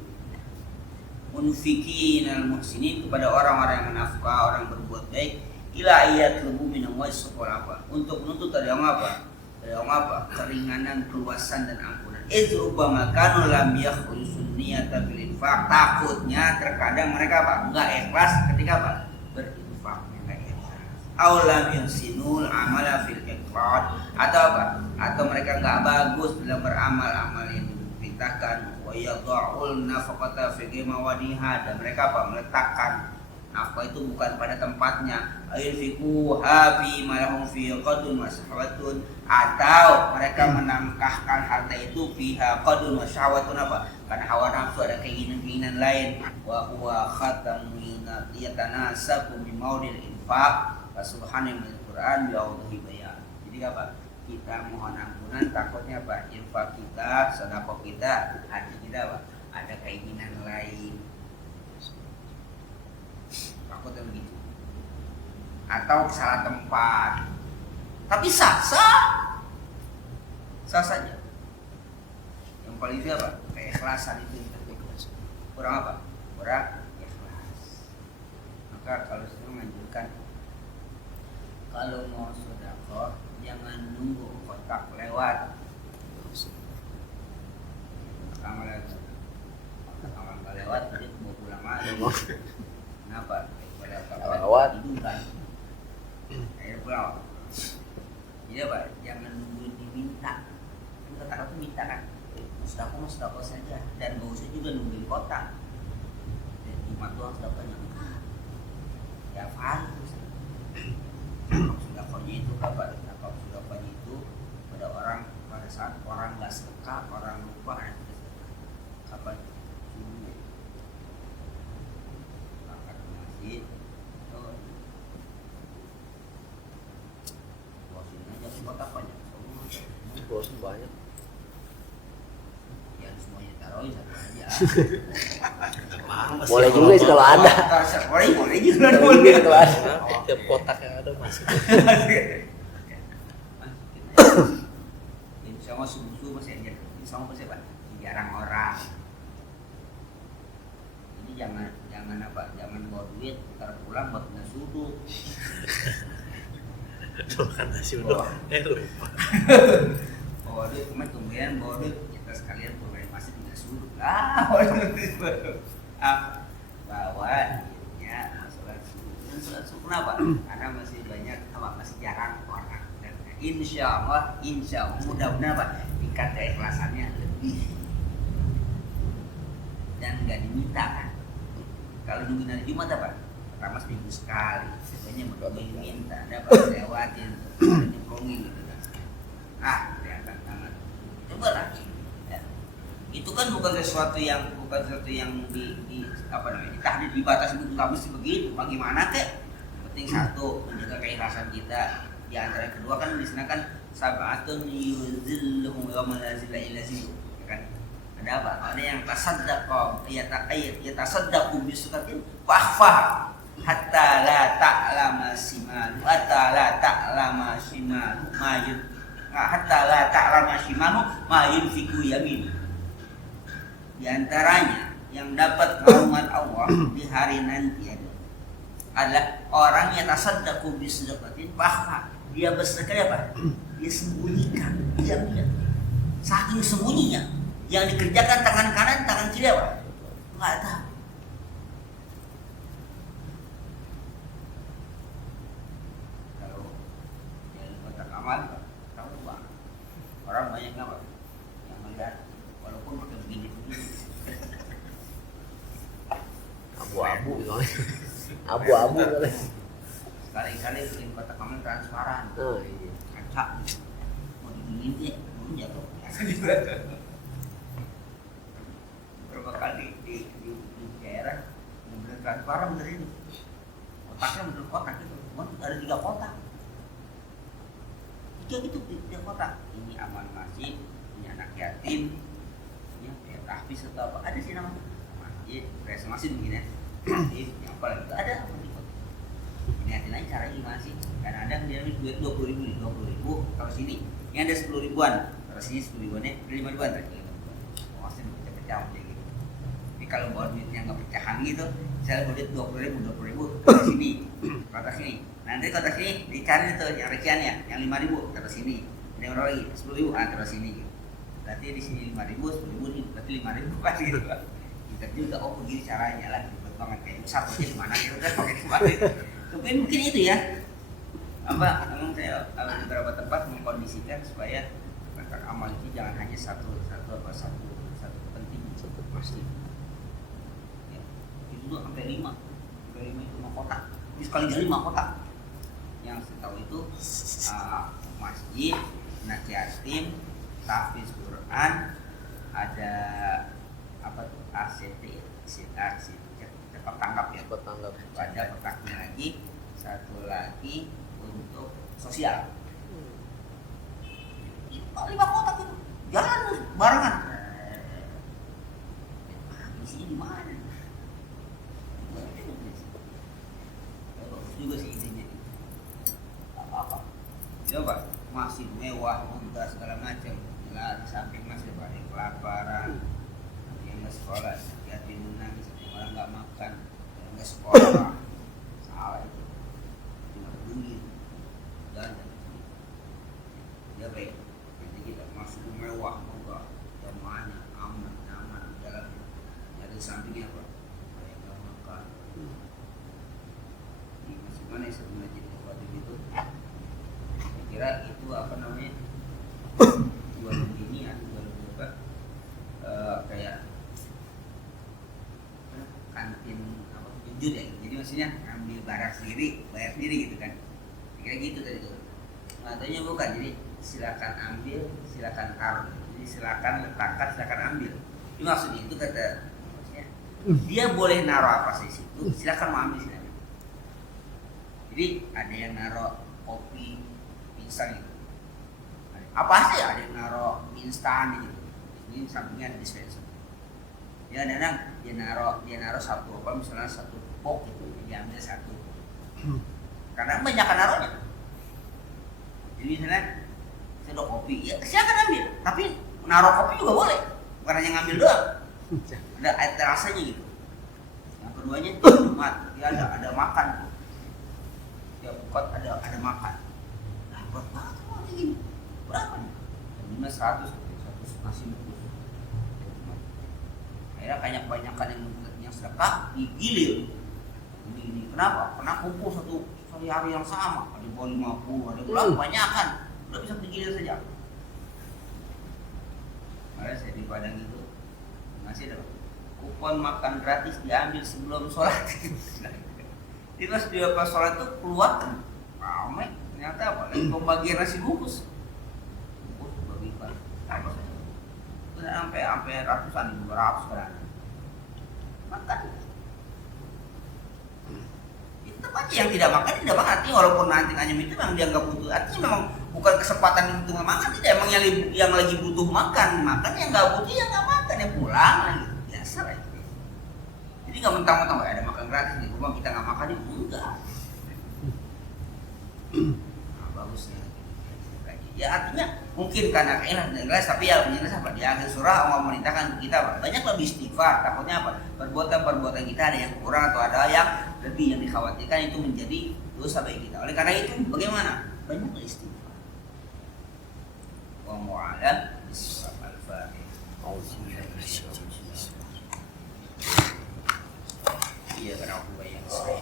munafiqin al-muhsinin kepada orang-orang yang menafkah, orang berbuat baik, ila ayat lubu min Allahi safa wal afwa, untuk menuntut dari Allah apa? Dari Allah apa? Keringanan, keluasan dan ampunan. Izrubama kanu lam yakhlusun niyata bil infaq. Takutnya terkadang mereka apa? Enggak ikhlas ketika apa? Berinfak, enggak ikhlas. Aw lam yusinul amala fil iqrad, atau apa? Atau mereka enggak bagus dalam beramal-amal yang diperintahkan. Wa yadha'ul nafaqata fi mawadiha, dan mereka apa? Meletakkan nafkah itu bukan pada tempatnya. Ayunfiquha fi ma lahum fi qadun wa syahwatun, atau mereka menangkahkan harta itu fiha qadun wa syahwatun, apa? Karena hawa nafsu, ada keinginan-keinginan lain. Wa huwa khatamun yatanasabu bi maudil infaq wa subhanahu min Qur'an bi awdihi bayan. Jadi apa? Kita mohon ampunan, takutnya apa? Infak kita, sedekah kita, hati kita apa? Ada keinginan lain. Takutnya begitu. Atau salah tempat. Tapi sah saja. Yang paling itu apa? Keikhlasan itu yang penting. Kurang apa? Kurang ikhlas. Maka kalau saya menganjurkan, kalau mau sedekah jangan nunggu kotak lewat. Amal lewat, jadi mau pulang lagi. Kenapa? Lewat. Akhirnya pulang. Jadi apa? Jangan nunggu diminta. Kan kata-kata tuh minta kan. Sedekah saja, dan gak usah juga nungguin kotak. Dan Jumat doang sedekahnya. Ya hari terus. Sedekahnya itu apa? Sedekahnya itu pada orang, pada saat orang nggak sedekah, orang lupa, ada kita sedekah. Kapan? Subuh. Angkat ke masjid. Kotak banyak, Bosan banyak. yang semuanya taruhin satu aja. Boleh juga sih kalau ada. Boleh juga. Boleh juga kalau ada. Tiap kotak yang ada masuk. Insya Allah subuh masih aja. Insya Allah masih jarang orang. Ini jangan apa? Jangan bawa duit, ntar pulang buat nasudu. Makan nasi udah. Lupa. Bawa duit kemarin tumben bawa duit kita sekalian pulang masih nasudu. Bawa duitnya masalah subuh. Sholat subuh kenapa? Karena masih banyak apa? Masih jarang orang. Dan insya Allah mudah-mudahan apa? Tingkat keikhlasannya lebih dan nggak diminta kan. Kalau nungguin hari Jumat apa? Pertama seminggu sekali. Sebenarnya mau minta, dapat lewatin, nyemplungin gitu kan. Kelihatan tangan. Coba lah. Ya. Itu kan bukan sesuatu yang di apa namanya? Tahdid dibatasi itu nggak mesti begitu. Bagaimana kek? Penting satu menjaga keikhlasan kita. Di antara yang kedua kan di sana kan sab'atun yuzilluhum yawma la zilla illa zilluh. Ya kan? Ada apa? Ada yang tasaddaqa yatasaddaqu bi sukatin fakhfa hatta la ta'lama shimalu ma yunfiqu yamin. Di antaranya yang dapat rahmat Allah di hari nanti adalah orang yang tasaddaqu bi sukatin fakhfa. Dia bersedekah apa? Dia sembunyikan, diam-diam. Saking sembunyinya yang dikerjakan tangan kanan, tangan kiri apa? Nggak tahu. Kalau yang kotak amal, tahu bang. Orang banyak nggak yang melihat, walaupun pakai begini-begini. Abu-abu gitu. Abu-abu kali. Sekali-kali bikin kotak amal transparan. Oh iya. Kaca, mau diginiin dia, mau jatuh. Berapa kali di daerah bener transparan bener ini kotaknya bener kotak gitu, ada 3 kotak, 3 gitu, 3 kotak. Ini amal masjid, ini anak yatim, ini kayak tahfiz atau apa, ada sih namanya masjid, kayak masjid begini ya, masjid, yang apa lagi ada apa di kotak. Ini hati-hati cara gimana sih? Karena ada yang dia duit 20.000 taruh sini, ini ada 10 ribuan, taruh sini 10 ribuannya, 5 ribuan tadi. Masih pecah-pecah kayak gitu. Tapi kalau bawa duitnya nggak pecahan gitu, misalnya bawa duit 20.000 taruh sini, kotak sini. Nanti kotak sini dicari tuh yang recehannya, yang 5.000 taruh sini, ada yang lagi 10.000 taruh sini gitu. Berarti di sini 5.000, 10.000 nih, berarti 5.000 pas gitu kan. Kita juga begini caranya lah, ribet banget kayak satunya di mana gitu kan, pakai kemarin. Tapi mungkin itu ya. Apa memang saya beberapa tempat mengkondisikan supaya amal itu jangan hanya satu penting, satu masjid. Ya, itu tuh sampai 5 itu 5 kotak. Jadi sekali jadi 5 kotak. Yang setahu itu masjid, anak yatim, tahfiz Quran, ada apa tuh ACT, cepat tanggap ya. Cepat tanggap. Ada kotaknya lagi, satu lagi untuk sosial. 5 kotak itu jalan barengan. Isinya di mana? Bagus juga sih idenya. Apa? Coba masih mewah, megah segala macam. Lah di samping masih banyak kelaparan, yang nggak sekolah, yatim menangis, orang nggak makan, yang nggak sekolah. Salah itu. Cuma duit. Dan ya baik. Kita masuk mewah, megah, jamaahnya aman, nyaman di dalamnya. Ada sampingnya apa? Banyak yang makan. Di masjid mana sebenarnya jadi waktu itu? Saya kira itu apa namanya? Jual begini atau jual apa? Kayak kantin apa? Jujur ya. Jadi maksudnya ambil barang sendiri, bayar sendiri gitu kan? Kira gitu tadi tuh. Matanya bukan jadi silakan ambil, silakan taruh. Jadi silakan letakkan, silakan ambil. Itu maksudnya itu kata maksudnya dia boleh naruh apa sih situ, silakan mau ambil silakan. Jadi ada yang naruh kopi instan gitu. Apa sih ada yang naruh mie instan gitu. Ini sampingnya ada dispenser. Ya Danang, dia naruh satu apa misalnya satu pok gitu, diambil satu. Karena banyak naruhnya. Jadi misalnya saya ada kopi, ya silakan ambil. Tapi naruh kopi juga boleh, bukan hanya ngambil doang. Ada rasanya gitu. Yang keduanya nikmat, dia ada makan. Tiap pot ada makan. Nah, buat makan mau gini. Berapa nih? Minimal 100 nasi bungkus. Akhirnya banyak-banyakan yang sedekah digilir. Ini kenapa? Karena kumpul satu hari yang sama, ada bawa 50, ada berapa banyakan. Udah bisa digilir saja. Makanya saya di Padang itu masih ada kupon makan gratis diambil sebelum sholat. Jadi pas sholat itu keluar ramai, ternyata apa? Lagi pembagian nasi bungkus bagikan apa saja. Sampai ratusan, 200 kan. Makan. Itu aja yang tidak makan. Artinya walaupun nanti hanya itu memang dia nggak butuh. Artinya memang bukan kesempatan untuk makan, tidak. Emang yang lagi butuh makan yang nggak butuh ya nggak makan, ya pulang lagi. Biasa lah itu. Jadi nggak mentang-mentang ada makan gratis di rumah kita nggak makan itu enggak. Nah, bagusnya. Ya artinya mungkin karena jelas, tapi ya jelas apa di akhir surah Allah memerintahkan kita banyaklah istighfar. Takutnya apa? Perbuatan kita ada yang kurang atau ada yang lebih, yang dikhawatirkan itu menjadi dosa bagi kita. Oleh karena itu bagaimana? Banyaklah istighfar. Wallahu a'lam bishawab. Al-Fatihah. Iya karena aku yang saya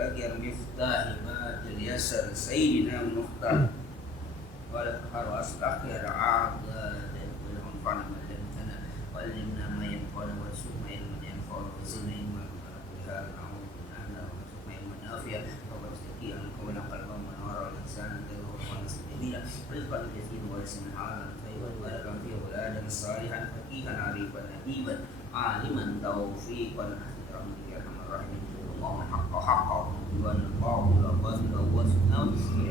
agar miftah ibadil yasar sayyidina muhtar wala fakharu aslakir a'adad wala manfa'na malamtana wa alimna ma yanfa'na wa sukma ilman yanfa'na wa zina ilman wa na'udhu wa sukma ilman nafiya wa bastaki'an kawala qalbam wa nara al-insan wa wa nasibila wa rizqan jasin wa ismin halan tayyiban wa barakan fihi wa adam salihan faqihan arifan nadiban aliman taufiqan rahmatan ya arhamar rahimin Allah haqqa والباطل والباطل والسنة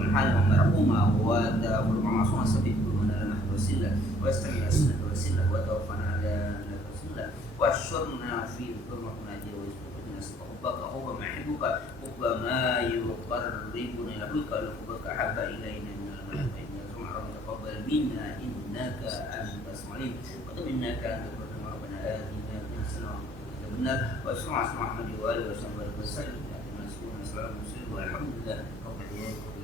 الحال مرحومة ودابر معصومة سبيل كلنا لنا وسلة واستمع السنة وسلة وتوفنا على الوسيلة واحشرنا في ظلمة ناجية ويسبقنا حبك حب ما يحبك حب ما يقربنا إلى حبك حبك أحب إلينا من الملائكة ثم رب تقبل منا إنك أنت السميع وتب إنك أنت الرحيم ربنا آتنا في الحسنة وتقبلنا واسمع محمد وآله وصحبه وسلم. Assalamualaikum warahmatullahi wabarakatuh.